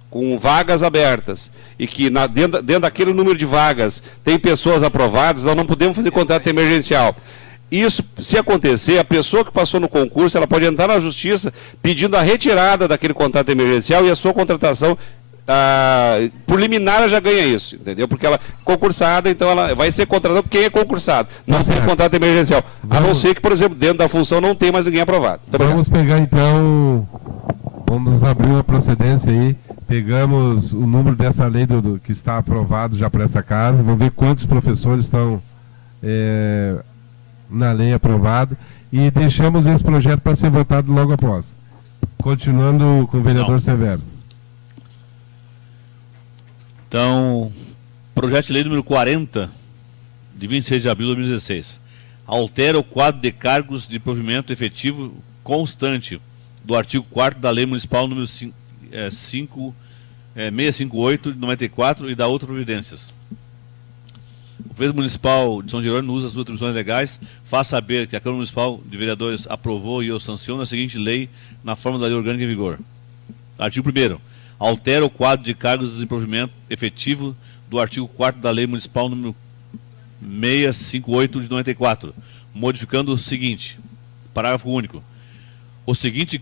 com vagas abertas e que dentro daquele número de vagas tem pessoas aprovadas, nós não podemos fazer contrato emergencial. Isso, se acontecer, a pessoa que passou no concurso, ela pode entrar na justiça pedindo a retirada daquele contrato emergencial e a sua contratação por liminar ela já ganha isso, entendeu? Porque ela é concursada, então ela vai ser contratada quem é concursado, não ser contrato emergencial. A não ser que, por exemplo, dentro da função não tem mais ninguém aprovado. Vamos pegar então, vamos abrir uma procedência aí, pegamos o número dessa lei que está aprovado já para essa casa, vamos ver quantos professores estão na lei aprovado e deixamos esse projeto para ser votado logo após. Continuando com o vereador Severo. Então, projeto de lei número 40, de 26 de abril de 2016, altera o quadro de cargos de provimento efetivo constante do artigo 4º da Lei Municipal número 658 de 94 e da outras providências. O Prefeito Municipal de São Jerônimo usa as suas atribuições legais, faz saber que a Câmara Municipal de Vereadores aprovou e eu sanciono a seguinte lei na forma da lei orgânica em vigor. Artigo 1º. Altera o quadro de cargos de desenvolvimento efetivo do artigo 4º da Lei Municipal número 658 de 94, modificando o seguinte, parágrafo único. O seguinte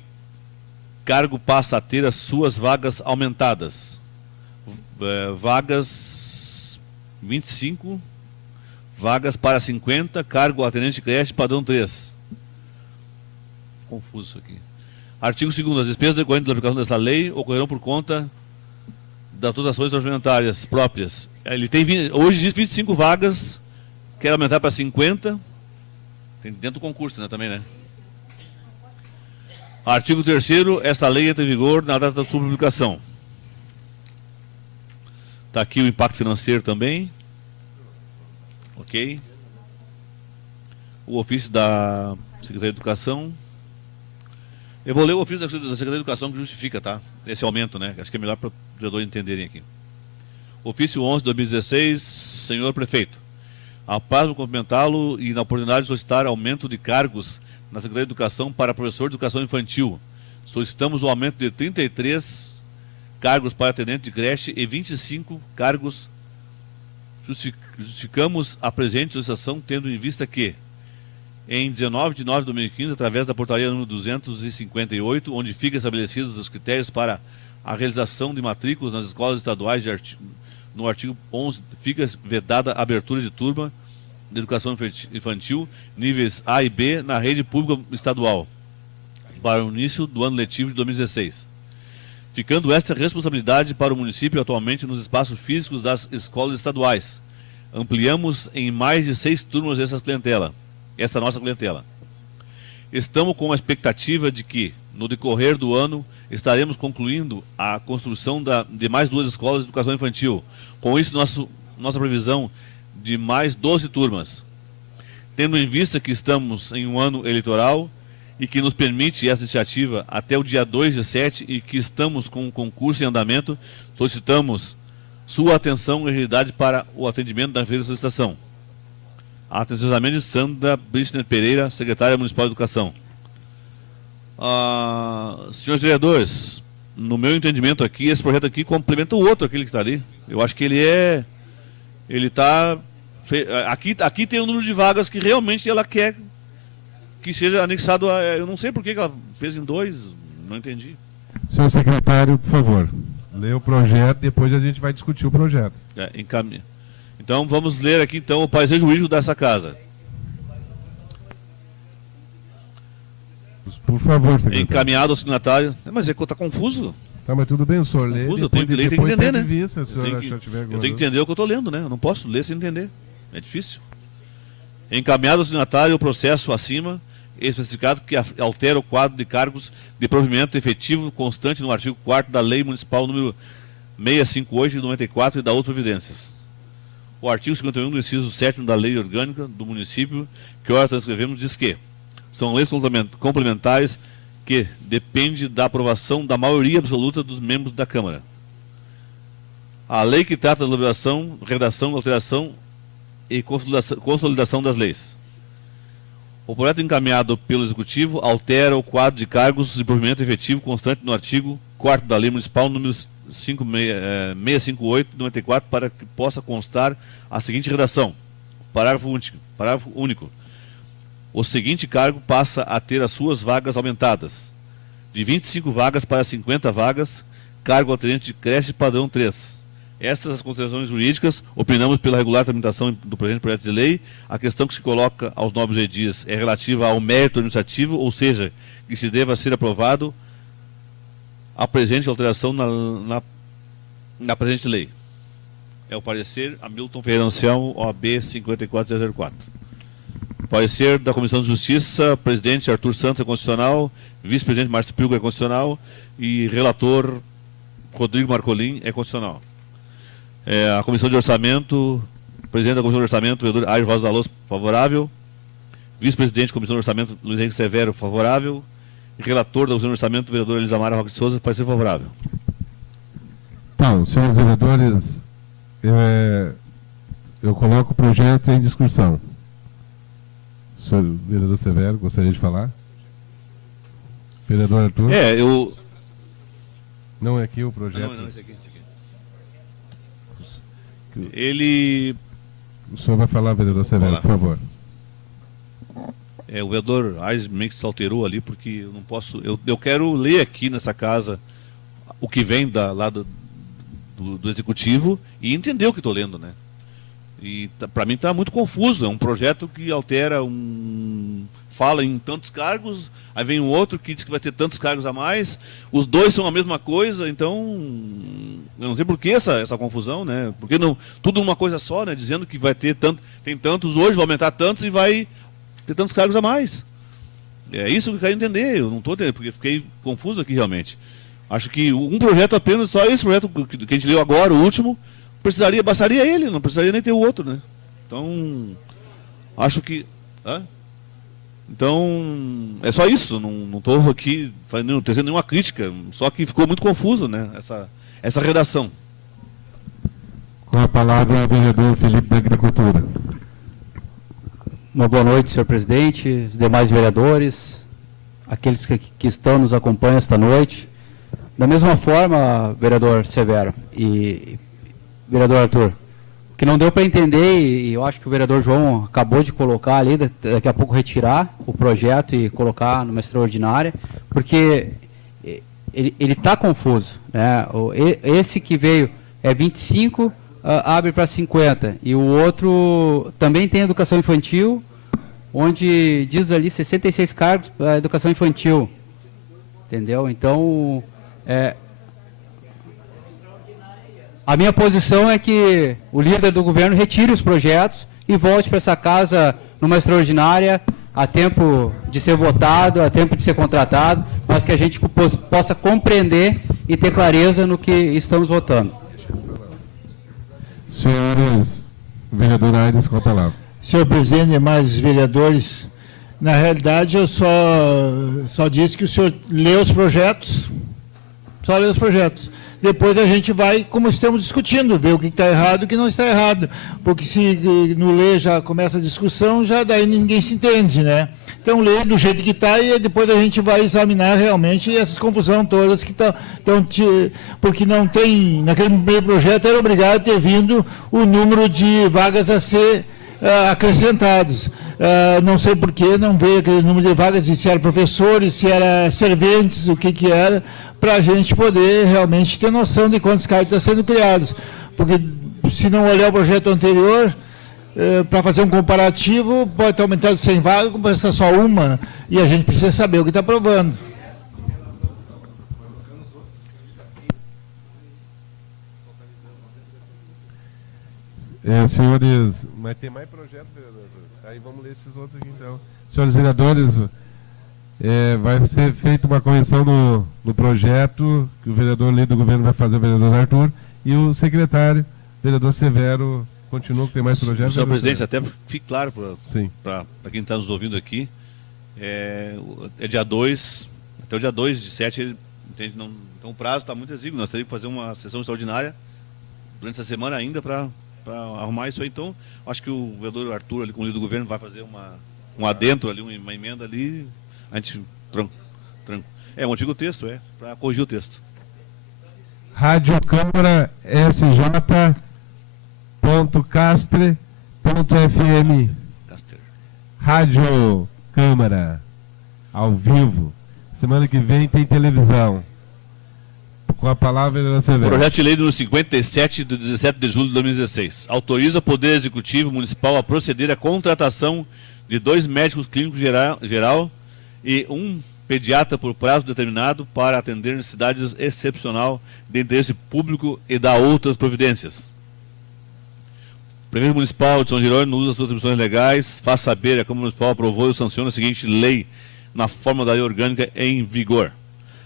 cargo passa a ter as suas vagas aumentadas. Vagas 25, vagas para 50, cargo atendente de creche padrão 3. Confuso isso aqui. Artigo 2º. As despesas decorrentes da aplicação dessa lei ocorrerão por conta das dotações orçamentárias próprias. Ele tem hoje diz 25 vagas, quer aumentar para 50. Tem dentro do concurso, né, também, né? Artigo 3º. Esta lei entra em vigor na data da sua publicação. Está aqui o impacto financeiro também. Ok. O ofício da Secretaria de Educação. Eu vou ler o ofício da Secretaria de Educação que justifica, tá? Esse aumento, né? Acho que é melhor para os vereadores entenderem aqui. Ofício 11 de 2016, senhor prefeito. Após cumprimentá-lo e na oportunidade de solicitar aumento de cargos na Secretaria de Educação para professor de Educação Infantil, solicitamos o aumento de 33 cargos para atendente de creche e 25 cargos. Justificamos a presente solicitação tendo em vista que, em 19 de nove de 2015, através da portaria número 258, onde ficam estabelecidos os critérios para a realização de matrículas nas escolas estaduais, no artigo 11, fica vedada a abertura de turma de educação infantil, níveis A e B, na rede pública estadual, para o início do ano letivo de 2016. Ficando esta responsabilidade para o município atualmente nos espaços físicos das escolas estaduais. Ampliamos em mais de 6 turmas esta nossa clientela. Estamos com a expectativa de que, no decorrer do ano, estaremos concluindo a construção de mais 2 escolas de educação infantil. Com isso, nossa previsão de mais 12 turmas. Tendo em vista que estamos em um ano eleitoral e que nos permite essa iniciativa até o dia 2/7 e que estamos com um concurso em andamento, solicitamos sua atenção e agilidade para o atendimento da feira de solicitação. Atenciosamente, Sandra Brichner Pereira, secretária municipal de Educação. Senhores vereadores, no meu entendimento aqui, esse projeto aqui complementa o outro, aquele que está ali. Eu acho que ele está... Aqui tem um número de vagas que realmente ela quer que seja anexado a... Eu não sei por que ela fez em 2, não entendi. Senhor secretário, por favor, lê o projeto, depois a gente vai discutir o projeto. Encaminha. Então, vamos ler aqui, então, o parecer jurídico dessa casa. Por favor, secretário. Encaminhado ao signatário. Mas está confuso. Tá, mas tudo bem, o senhor lê. Confuso, eu tenho que ler e tenho que entender, né? Vista, eu tenho que entender o que eu estou lendo, né? Eu não posso ler sem entender. É difícil. Encaminhado ao signatário o processo acima, especificado que altera o quadro de cargos de provimento efetivo constante no artigo 4º da Lei Municipal número 658 de 94 e da outras providências. O artigo 51 do inciso 7º da Lei Orgânica do Município, que ora transcrevemos, diz que são leis complementares que dependem da aprovação da maioria absoluta dos membros da Câmara. A lei que trata da elaboração, redação, alteração e consolidação das leis. O projeto encaminhado pelo Executivo altera o quadro de cargos de provimento efetivo constante no artigo 4º da Lei Municipal número 658 de 94 para que possa constar a seguinte redação. Parágrafo único. O seguinte cargo passa a ter as suas vagas aumentadas, de 25 vagas para 50 vagas, cargo atendente de creche padrão 3. Estas as considerações jurídicas, opinamos pela regular tramitação do presente projeto de lei. A questão que se coloca aos nobres edis é relativa ao mérito administrativo, ou seja, que se deva ser aprovado a presente alteração na presente lei. É o parecer Hamilton Ferreira Ancião, OAB 54304. Parecer da Comissão de Justiça, presidente Arthur Santos é constitucional, vice-presidente Márcio Pilgo é constitucional e relator Rodrigo Marcolin é constitucional. A Comissão de Orçamento, presidente da Comissão de Orçamento, vereador Aires Rosa da Luz, favorável. Vice-presidente da Comissão de Orçamento, Luiz Henrique Severo, favorável. E relator da Comissão de Orçamento, vereador Elisamara Roque de Souza, parecer favorável. Então, senhores vereadores, eu coloco o projeto em discussão. Senhor vereador Severo, gostaria de falar? Vereador Arthur? Não é aqui o projeto? Não, esse aqui. Ele... O senhor vai falar, vereador Severo, por favor. O vereador Aires meio que se alterou ali, porque eu não posso... Eu quero ler aqui nessa casa o que vem lá do Executivo e entender o que estou lendo, né? E para mim está muito confuso. É um projeto que altera fala em tantos cargos, aí vem um outro que diz que vai ter tantos cargos a mais, os dois são a mesma coisa, então eu não sei por que essa confusão, né? Porque não, tudo uma coisa só, né? Dizendo que vai ter tem tantos hoje, vai aumentar tantos e vai ter tantos cargos a mais. É isso que eu quero entender, eu não estou entendendo, porque fiquei confuso aqui realmente. Acho que um projeto apenas, só esse projeto que a gente leu agora, o último, bastaria ele, não precisaria nem ter o outro, né? Então, acho que... Então, é só isso, não estou aqui tecendo nenhuma crítica, só que ficou muito confuso, né, essa redação. Com a palavra, o vereador Felipe da Agricultura. Uma boa noite, senhor presidente, os demais vereadores, aqueles que estão nos acompanhando esta noite. Da mesma forma, vereador Severo e vereador Arthur, que não deu para entender, e eu acho que o vereador João acabou de colocar ali, daqui a pouco retirar o projeto e colocar numa extraordinária, porque ele está confuso, né? Esse que veio é 25, abre para 50, e o outro também tem educação infantil, onde diz ali 66 cargos para educação infantil, entendeu? Então, a minha posição é que o líder do governo retire os projetos e volte para essa casa numa extraordinária, a tempo de ser votado, a tempo de ser contratado, mas que a gente possa compreender e ter clareza no que estamos votando. Senhores, vereador Aires, com a palavra. Senhor presidente e demais vereadores, na realidade eu só disse que o senhor lê os projetos, só lê os projetos. Depois a gente vai, como estamos discutindo, ver o que está errado e o que não está errado. Porque se no ler já começa a discussão, já daí ninguém se entende, né? Então lê do jeito que está e depois a gente vai examinar realmente essas confusões todas que estão... Porque não tem, naquele primeiro projeto era obrigado a ter vindo o número de vagas a ser acrescentados. Não sei por que não veio aquele número de vagas, se era professores, se era serventes, o que era, para a gente poder realmente ter noção de quantos cargos estão sendo criados. Porque se não olhar o projeto anterior, para fazer um comparativo, pode ter aumentado 100 vagas, como essa só uma, e a gente precisa saber o que está aprovando. Senhores, mas tem mais projeto, vereador? Aí vamos ler esses outros aqui então. Senhores vereadores, vai ser feita uma correção no projeto que o vereador líder do governo vai fazer, o vereador Arthur, e o secretário, vereador Severo, continua que tem mais projetos. Senhor presidente, até fique claro para quem está nos ouvindo aqui, dia 2, até o dia 2 de 7, entende? Não, então o prazo está muito exíguo, nós teríamos que fazer uma sessão extraordinária durante essa semana ainda para arrumar isso aí. Então, acho que o vereador Arthur, ali com o líder do governo, vai fazer um adentro ali, uma emenda ali, a gente um antigo texto, para corrigir o texto. Rádio Câmara sj.castre.fm. Rádio Câmara, ao vivo. Semana que vem tem televisão. Com a palavra, vereador Severo. Projeto de lei número 57, de 17 de julho de 2016. Autoriza o Poder Executivo Municipal a proceder à contratação de 2 médicos clínicos geral e 1 pediatra por prazo determinado para atender necessidades excepcional de interesse público e dar outras providências. O Prefeito Municipal de São Jerônimo usa as suas atribuições legais, faz saber a Câmara Municipal aprovou e sanciona a seguinte lei na forma da lei orgânica em vigor.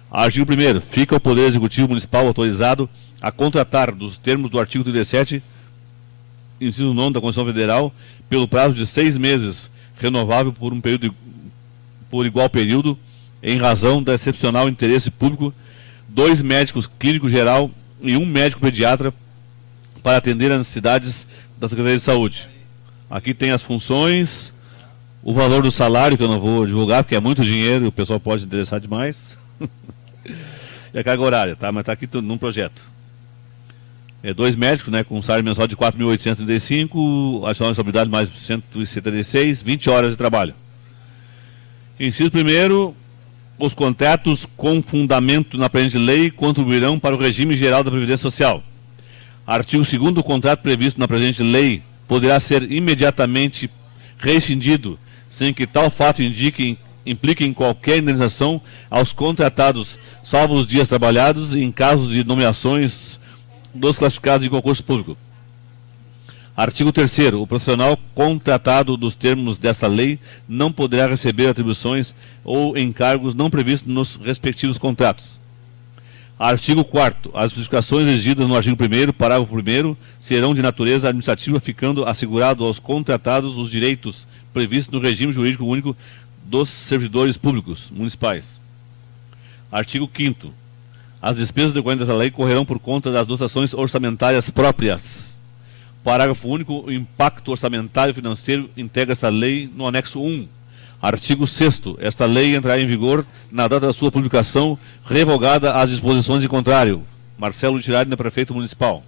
Artigo 1º. Fica o Poder Executivo Municipal autorizado a contratar, dos termos do artigo 37, inciso 9 da Constituição Federal, pelo prazo de 6 meses, renovável por um período por igual período, em razão da excepcional interesse público, 2 médicos clínico geral e 1 médico pediatra para atender às necessidades da Secretaria de Saúde. Aqui tem as funções, o valor do salário, que eu não vou divulgar, porque é muito dinheiro e o pessoal pode se interessar demais. E a carga horária, tá? Mas está aqui num projeto. 2 médicos, né, com um salário mensal de 4.835, adicional de estabilidade mais 176, 20 horas de trabalho. Inciso 1º, os contratos com fundamento na presente lei contribuirão para o regime geral da Previdência Social. Artigo 2º, o contrato previsto na presente lei poderá ser imediatamente rescindido, sem que tal fato implique em qualquer indenização aos contratados, salvo os dias trabalhados e em casos de nomeações dos classificados de concurso público. Artigo 3º, o profissional contratado dos termos desta lei não poderá receber atribuições ou encargos não previstos nos respectivos contratos. Artigo 4º, as especificações exigidas no artigo 1º, parágrafo 1º, serão de natureza administrativa, ficando assegurado aos contratados os direitos previstos no regime jurídico único dos servidores públicos municipais. Artigo 5º, as despesas decorrentes dessa lei correrão por conta das dotações orçamentárias próprias. Parágrafo único, o impacto orçamentário e financeiro integra esta lei no anexo 1. Artigo 6º, esta lei entrará em vigor na data da sua publicação, revogada as disposições de contrário. Marcelo Tirarina, prefeito municipal.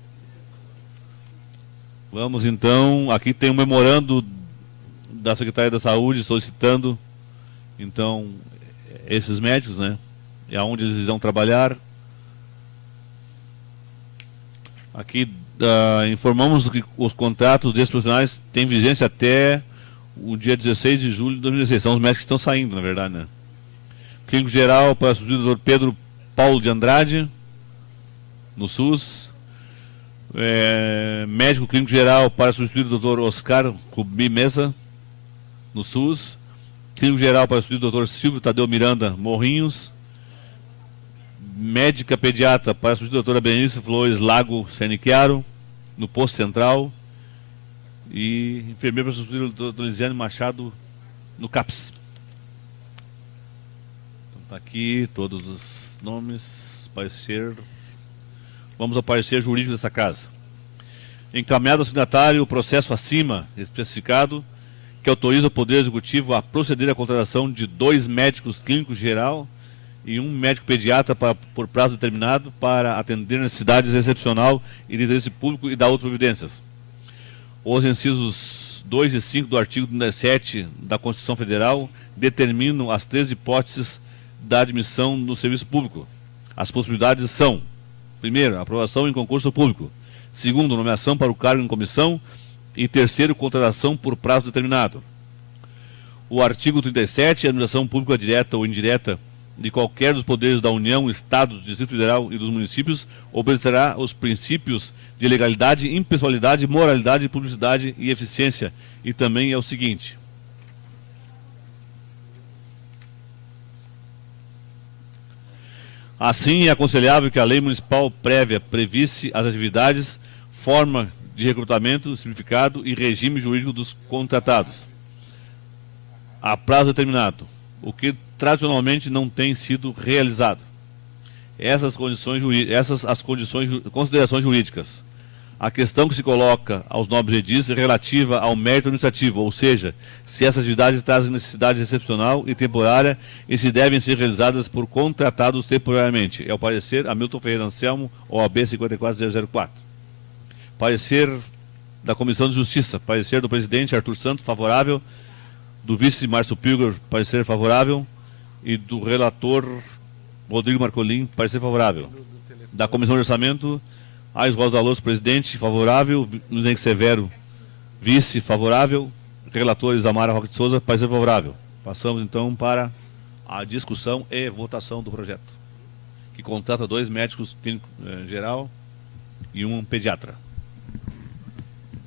Vamos então, aqui tem um memorando da Secretaria da Saúde solicitando, então, esses médicos, né, e aonde eles vão trabalhar. Aqui informamos que os contratos desses profissionais têm vigência até o dia 16 de julho de 2016. São os médicos que estão saindo, na verdade, né? Clínico geral para substituir o Dr. Pedro Paulo de Andrade, no SUS. Médico clínico geral para substituir o Dr. Oscar Rubi Mesa, no SUS. Clínico geral para substituir o Dr. Silvio Tadeu Miranda Morrinhos. Médica pediatra para substituir a doutora Berenice Flores Lago Serniquiaro, no posto central. E enfermeira para substituir a doutora Lisiane Machado, no CAPS. Então está aqui todos os nomes, parecer. Vamos ao parecer jurídico dessa casa. Encaminhado ao signatário o processo acima especificado, que autoriza o Poder Executivo a proceder à contratação de 2 médicos clínicos geral e 1 médico pediatra por prazo determinado para atender necessidades excepcional e de interesse público e dar outras providências. Os incisos 2 e 5 do artigo 37 da Constituição Federal determinam as 3 hipóteses da admissão no serviço público. As possibilidades são: primeiro, aprovação em concurso público; segundo, nomeação para o cargo em comissão; e terceiro, contratação por prazo determinado. O artigo 37, a administração pública direta ou indireta de qualquer dos poderes da União, Estado, Distrito Federal e dos municípios obedecerá aos princípios de legalidade, impessoalidade, moralidade, publicidade e eficiência. E também é o seguinte: assim, é aconselhável que a lei municipal prévia previsse as atividades, forma de recrutamento simplificado e regime jurídico dos contratados a prazo determinado, o que tradicionalmente não tem sido realizado. Essas considerações jurídicas. A questão que se coloca aos nobres edis é relativa ao mérito administrativo, ou seja, se essas atividades trazem necessidade excepcional e temporária e se devem ser realizadas por contratados temporariamente. É o parecer Hamilton Ferreira Anselmo, OAB 54004. Parecer da Comissão de Justiça, parecer do presidente Arthur Santos, favorável; do vice Márcio Pilger, parecer favorável; e do relator Rodrigo Marcolin, parecer favorável. Da Comissão de Orçamento, Ais Rosa Alonso, presidente, favorável. Luiz Henrique Severo, vice, favorável. Relatores Amara Roque de Souza, parecer favorável. Passamos então para a discussão e votação do projeto, que contrata 2 médicos clínico geral e um pediatra.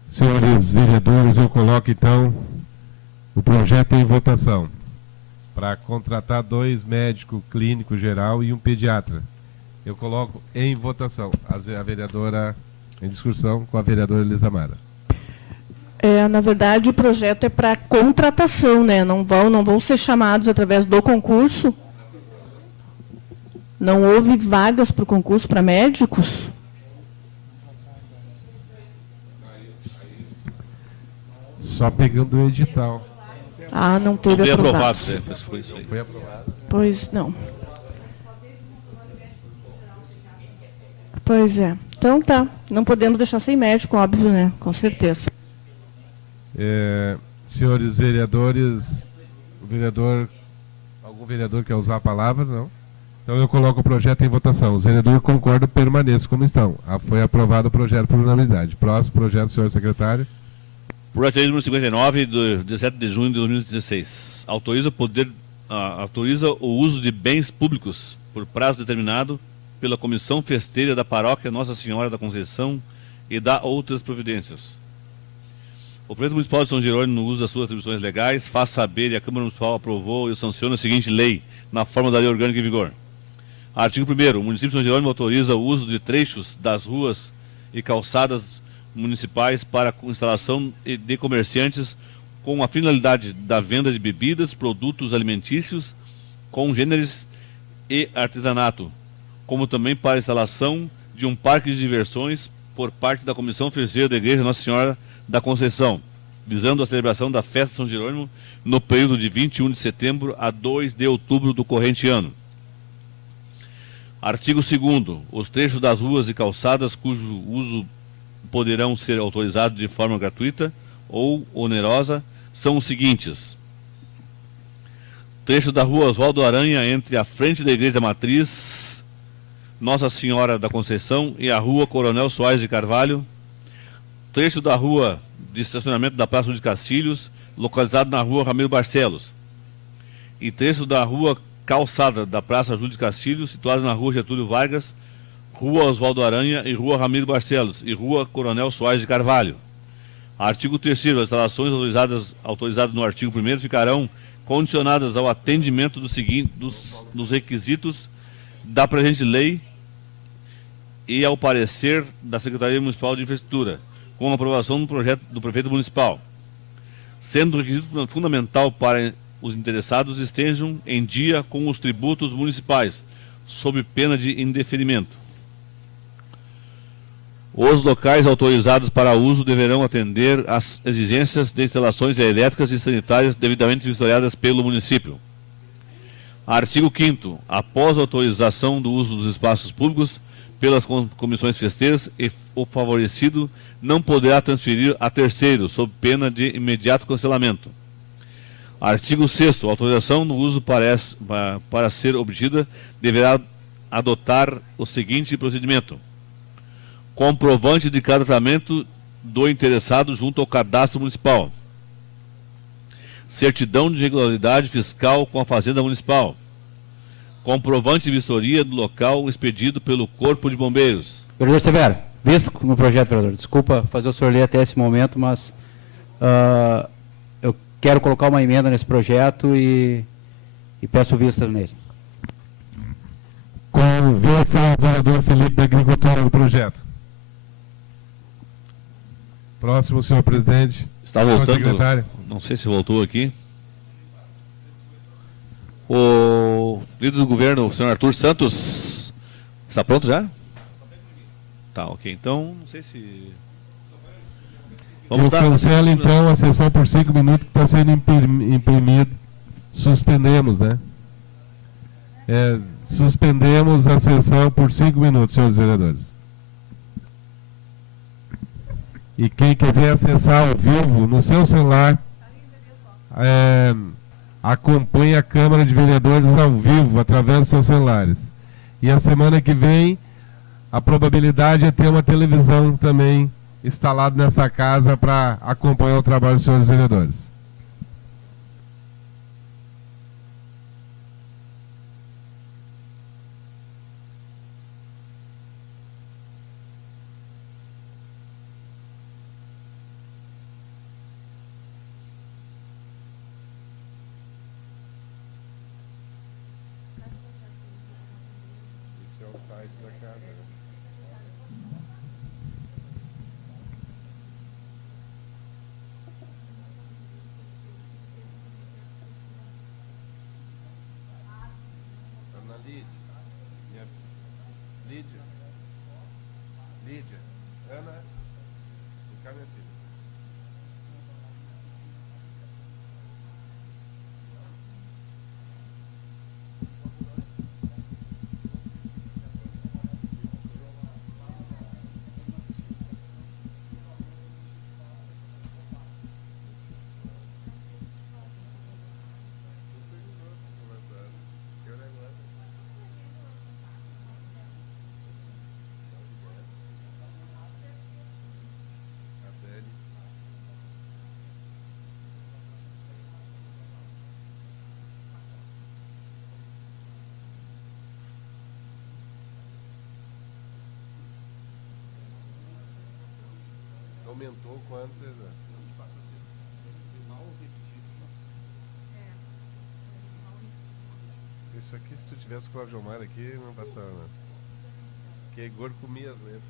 Senhores vereadores, eu coloco então o projeto em votação para contratar 2 médicos clínico geral e um pediatra. Eu coloco em votação a vereadora em discussão com a vereadora Elisamara. Na verdade, o projeto é para contratação, né? Não vão ser chamados através do concurso. Não houve vagas para o concurso para médicos? Só pegando o edital. Não teve Foi aprovado. mas foi isso aí. Foi aprovado. Pois não. Pois é. Então tá. Não podemos deixar sem médico, óbvio, né? Com certeza. Senhores vereadores, algum vereador quer usar a palavra? Não? Então eu coloco o projeto em votação. Os vereadores concordam, permaneçam como estão. Ha-foi aprovado o projeto por unanimidade. Próximo projeto, senhor secretário. Projeto de lei número 59, do 17 de junho de 2016. Autoriza o uso de bens públicos por prazo determinado pela Comissão Festeira da Paróquia Nossa Senhora da Conceição e dá outras providências. O Prefeito Municipal de São Jerônimo, no uso das suas atribuições legais, faz saber e a Câmara Municipal aprovou e sanciona a seguinte lei, na forma da lei orgânica em vigor. Artigo 1º. O município de São Jerônimo autoriza o uso de trechos das ruas e calçadas municipais para instalação de comerciantes com a finalidade da venda de bebidas, produtos alimentícios, congêneres e artesanato, como também para a instalação de um parque de diversões por parte da Comissão Festeira da Igreja Nossa Senhora da Conceição, visando a celebração da Festa de São Jerônimo no período de 21 de setembro a 2 de outubro do corrente ano. Artigo 2º. Os trechos das ruas e calçadas cujo uso poderão ser autorizados de forma gratuita ou onerosa são os seguintes: trecho da rua Oswaldo Aranha entre a frente da Igreja Matriz Nossa Senhora da Conceição e a rua Coronel Soares de Carvalho, trecho da rua de estacionamento da Praça de Castilhos, localizado na rua Ramiro Barcelos, e trecho da rua Calçada da Praça Júlio de Castilhos, situado na rua Getúlio Vargas, rua Oswaldo Aranha e rua Ramiro Barcelos, e rua Coronel Soares de Carvalho. Artigo 3º. As instalações autorizadas no artigo 1º ficarão condicionadas ao atendimento dos requisitos da presente lei e ao parecer da Secretaria Municipal de Infraestrutura, com a aprovação do projeto do Prefeito Municipal, sendo o requisito fundamental para os interessados estejam em dia com os tributos municipais, sob pena de indeferimento. Os locais autorizados para uso deverão atender às exigências de instalações elétricas e sanitárias devidamente vistoriadas pelo município. Artigo 5º. Após a autorização do uso dos espaços públicos pelas comissões festeiras, o favorecido não poderá transferir a terceiro, sob pena de imediato cancelamento. Artigo 6º. A autorização no uso para ser obtida deverá adotar o seguinte procedimento: comprovante de cadastramento do interessado junto ao cadastro municipal, certidão de regularidade fiscal com a Fazenda Municipal, comprovante de vistoria do local expedido pelo Corpo de Bombeiros. Vereador Severo, visto no projeto, vereador, desculpa fazer o senhor ler até esse momento, mas eu quero colocar uma emenda nesse projeto e peço vista nele. Com vista ao vereador Felipe da Agricultura do projeto. Próximo, senhor presidente. Está voltando, não sei se voltou aqui. O líder do governo, o senhor Arthur Santos, está pronto já? Tá, ok. Então, não sei se... Eu cancelo então a sessão por 5 minutos que está sendo imprimido. Suspendemos, né? Suspendemos a sessão por 5 minutos, senhores vereadores. E quem quiser acessar ao vivo no seu celular, acompanhe a Câmara de Vereadores ao vivo através dos seus celulares. E a semana que vem, a probabilidade é ter uma televisão também instalada nessa casa para acompanhar o trabalho dos senhores vereadores. Lídia, Ana, vem cá, minha filha. Aumentou quanto, César? Isso aqui, se tu tivesse com o Cláudio Omar aqui, não passava, né? Que Igor comia as letras.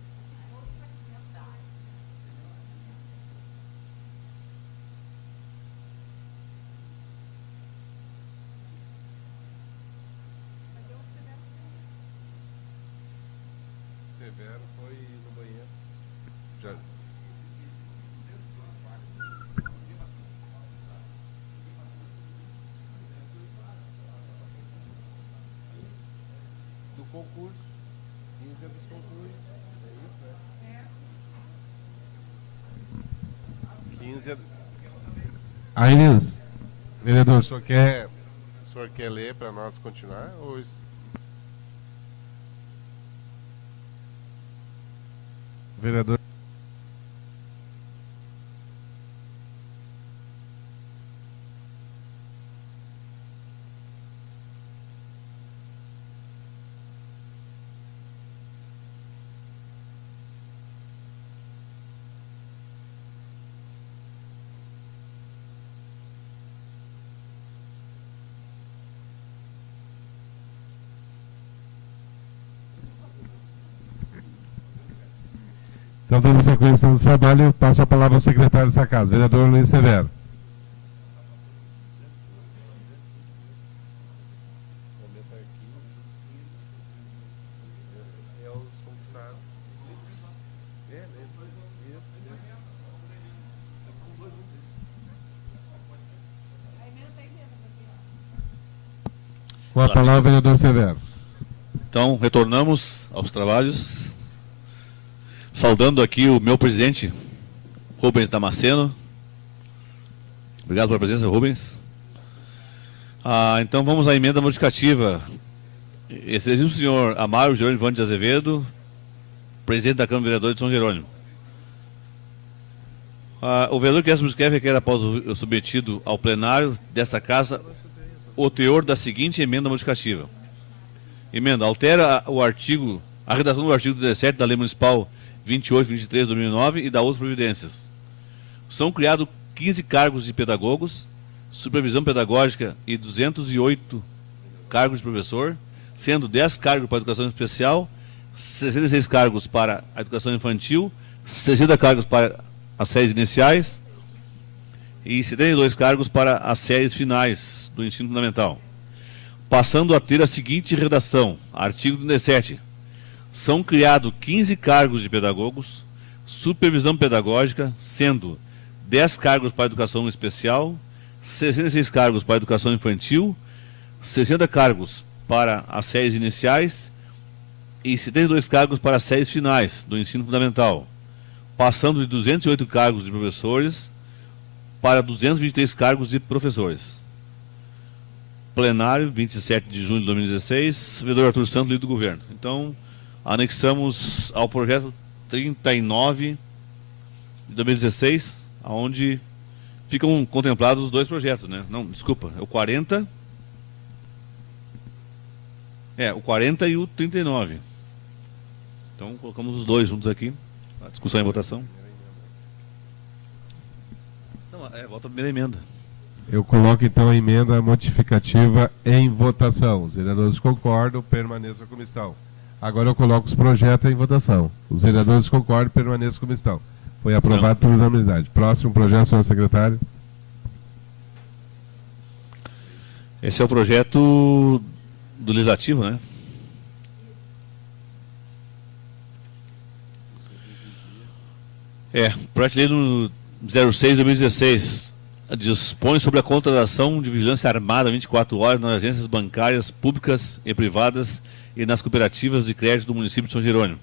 Severo foi no banheiro. Já. Do concurso. 15 anos conclui. É isso, né? 15 anos. Aí, Inês, vereador, O senhor quer ler para nós continuar? Ou isso? vereador. Então, dando sequência no trabalho, eu passo a palavra ao secretário dessa casa, vereador Luiz Severo. É os concursados. Com a palavra, vereador Severo. Então, retornamos aos trabalhos, saudando aqui o meu presidente, Rubens Damasceno. Obrigado pela presença, Rubens. Então, vamos à emenda modificativa. Excelentíssimo senhor Amaro Jerônimo Vandes de Azevedo, presidente da Câmara de Vereadores de São Jerônimo. O vereador que subscreve requer, após o submetido ao plenário desta casa, o teor da seguinte emenda modificativa. Emenda: altera a redação do artigo 17 da Lei Municipal 28/23 de 2009 e da outras providências. São criados 15 cargos de pedagogos, supervisão pedagógica e 208 cargos de professor, sendo 10 cargos para a educação especial, 66 cargos para a educação infantil, 60 cargos para as séries iniciais e 72 cargos para as séries finais do ensino fundamental. Passando a ter a seguinte redação: artigo 37. São criados 15 cargos de pedagogos, supervisão pedagógica, sendo 10 cargos para a educação especial, 66 cargos para a educação infantil, 60 cargos para as séries iniciais e 72 cargos para as séries finais do ensino fundamental, passando de 208 cargos de professores para 223 cargos de professores. Plenário, 27 de junho de 2016, vereador Arthur Santos, líder do governo. Então, Anexamos ao projeto 39 de 2016, onde ficam contemplados os dois projetos, né? Não, desculpa, é o 40. O 40 e o 39. Então colocamos os dois juntos aqui. A discussão e votação. Não, volta a primeira emenda. Eu coloco então a emenda modificativa em votação. Os vereadores concordam, permaneçam como estão. Agora eu coloco os projetos em votação. Os vereadores concordam, permaneçam como estão. Foi aprovado por unanimidade. Próximo projeto, senhor secretário. Esse é o projeto do Legislativo, né? Projeto de lei no 06/2016 dispõe sobre a contratação de vigilância armada 24 horas nas agências bancárias públicas e privadas e nas cooperativas de crédito do município de São Jerônimo.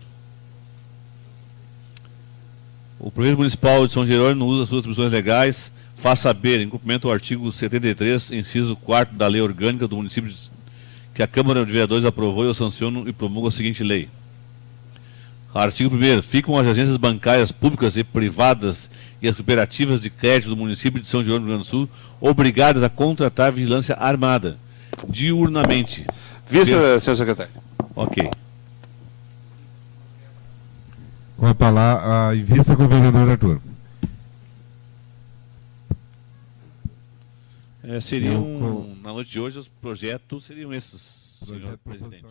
O Prefeito Municipal de São Jerônimo usa suas atribuições legais, faz saber, em cumprimento ao artigo 73, inciso 4º da Lei Orgânica do município que a Câmara de Vereadores aprovou, eu sanciono e promulgo a seguinte lei. Artigo 1º. Ficam as agências bancárias públicas e privadas e as cooperativas de crédito do município de São Jerônimo, Rio Grande do Sul, obrigadas a contratar vigilância armada, diurnamente. Vista, senhor secretário. Ok. Com a palavra, em vista com o vereador Arthur. Na noite de hoje, os projetos seriam esses, senhor presidente.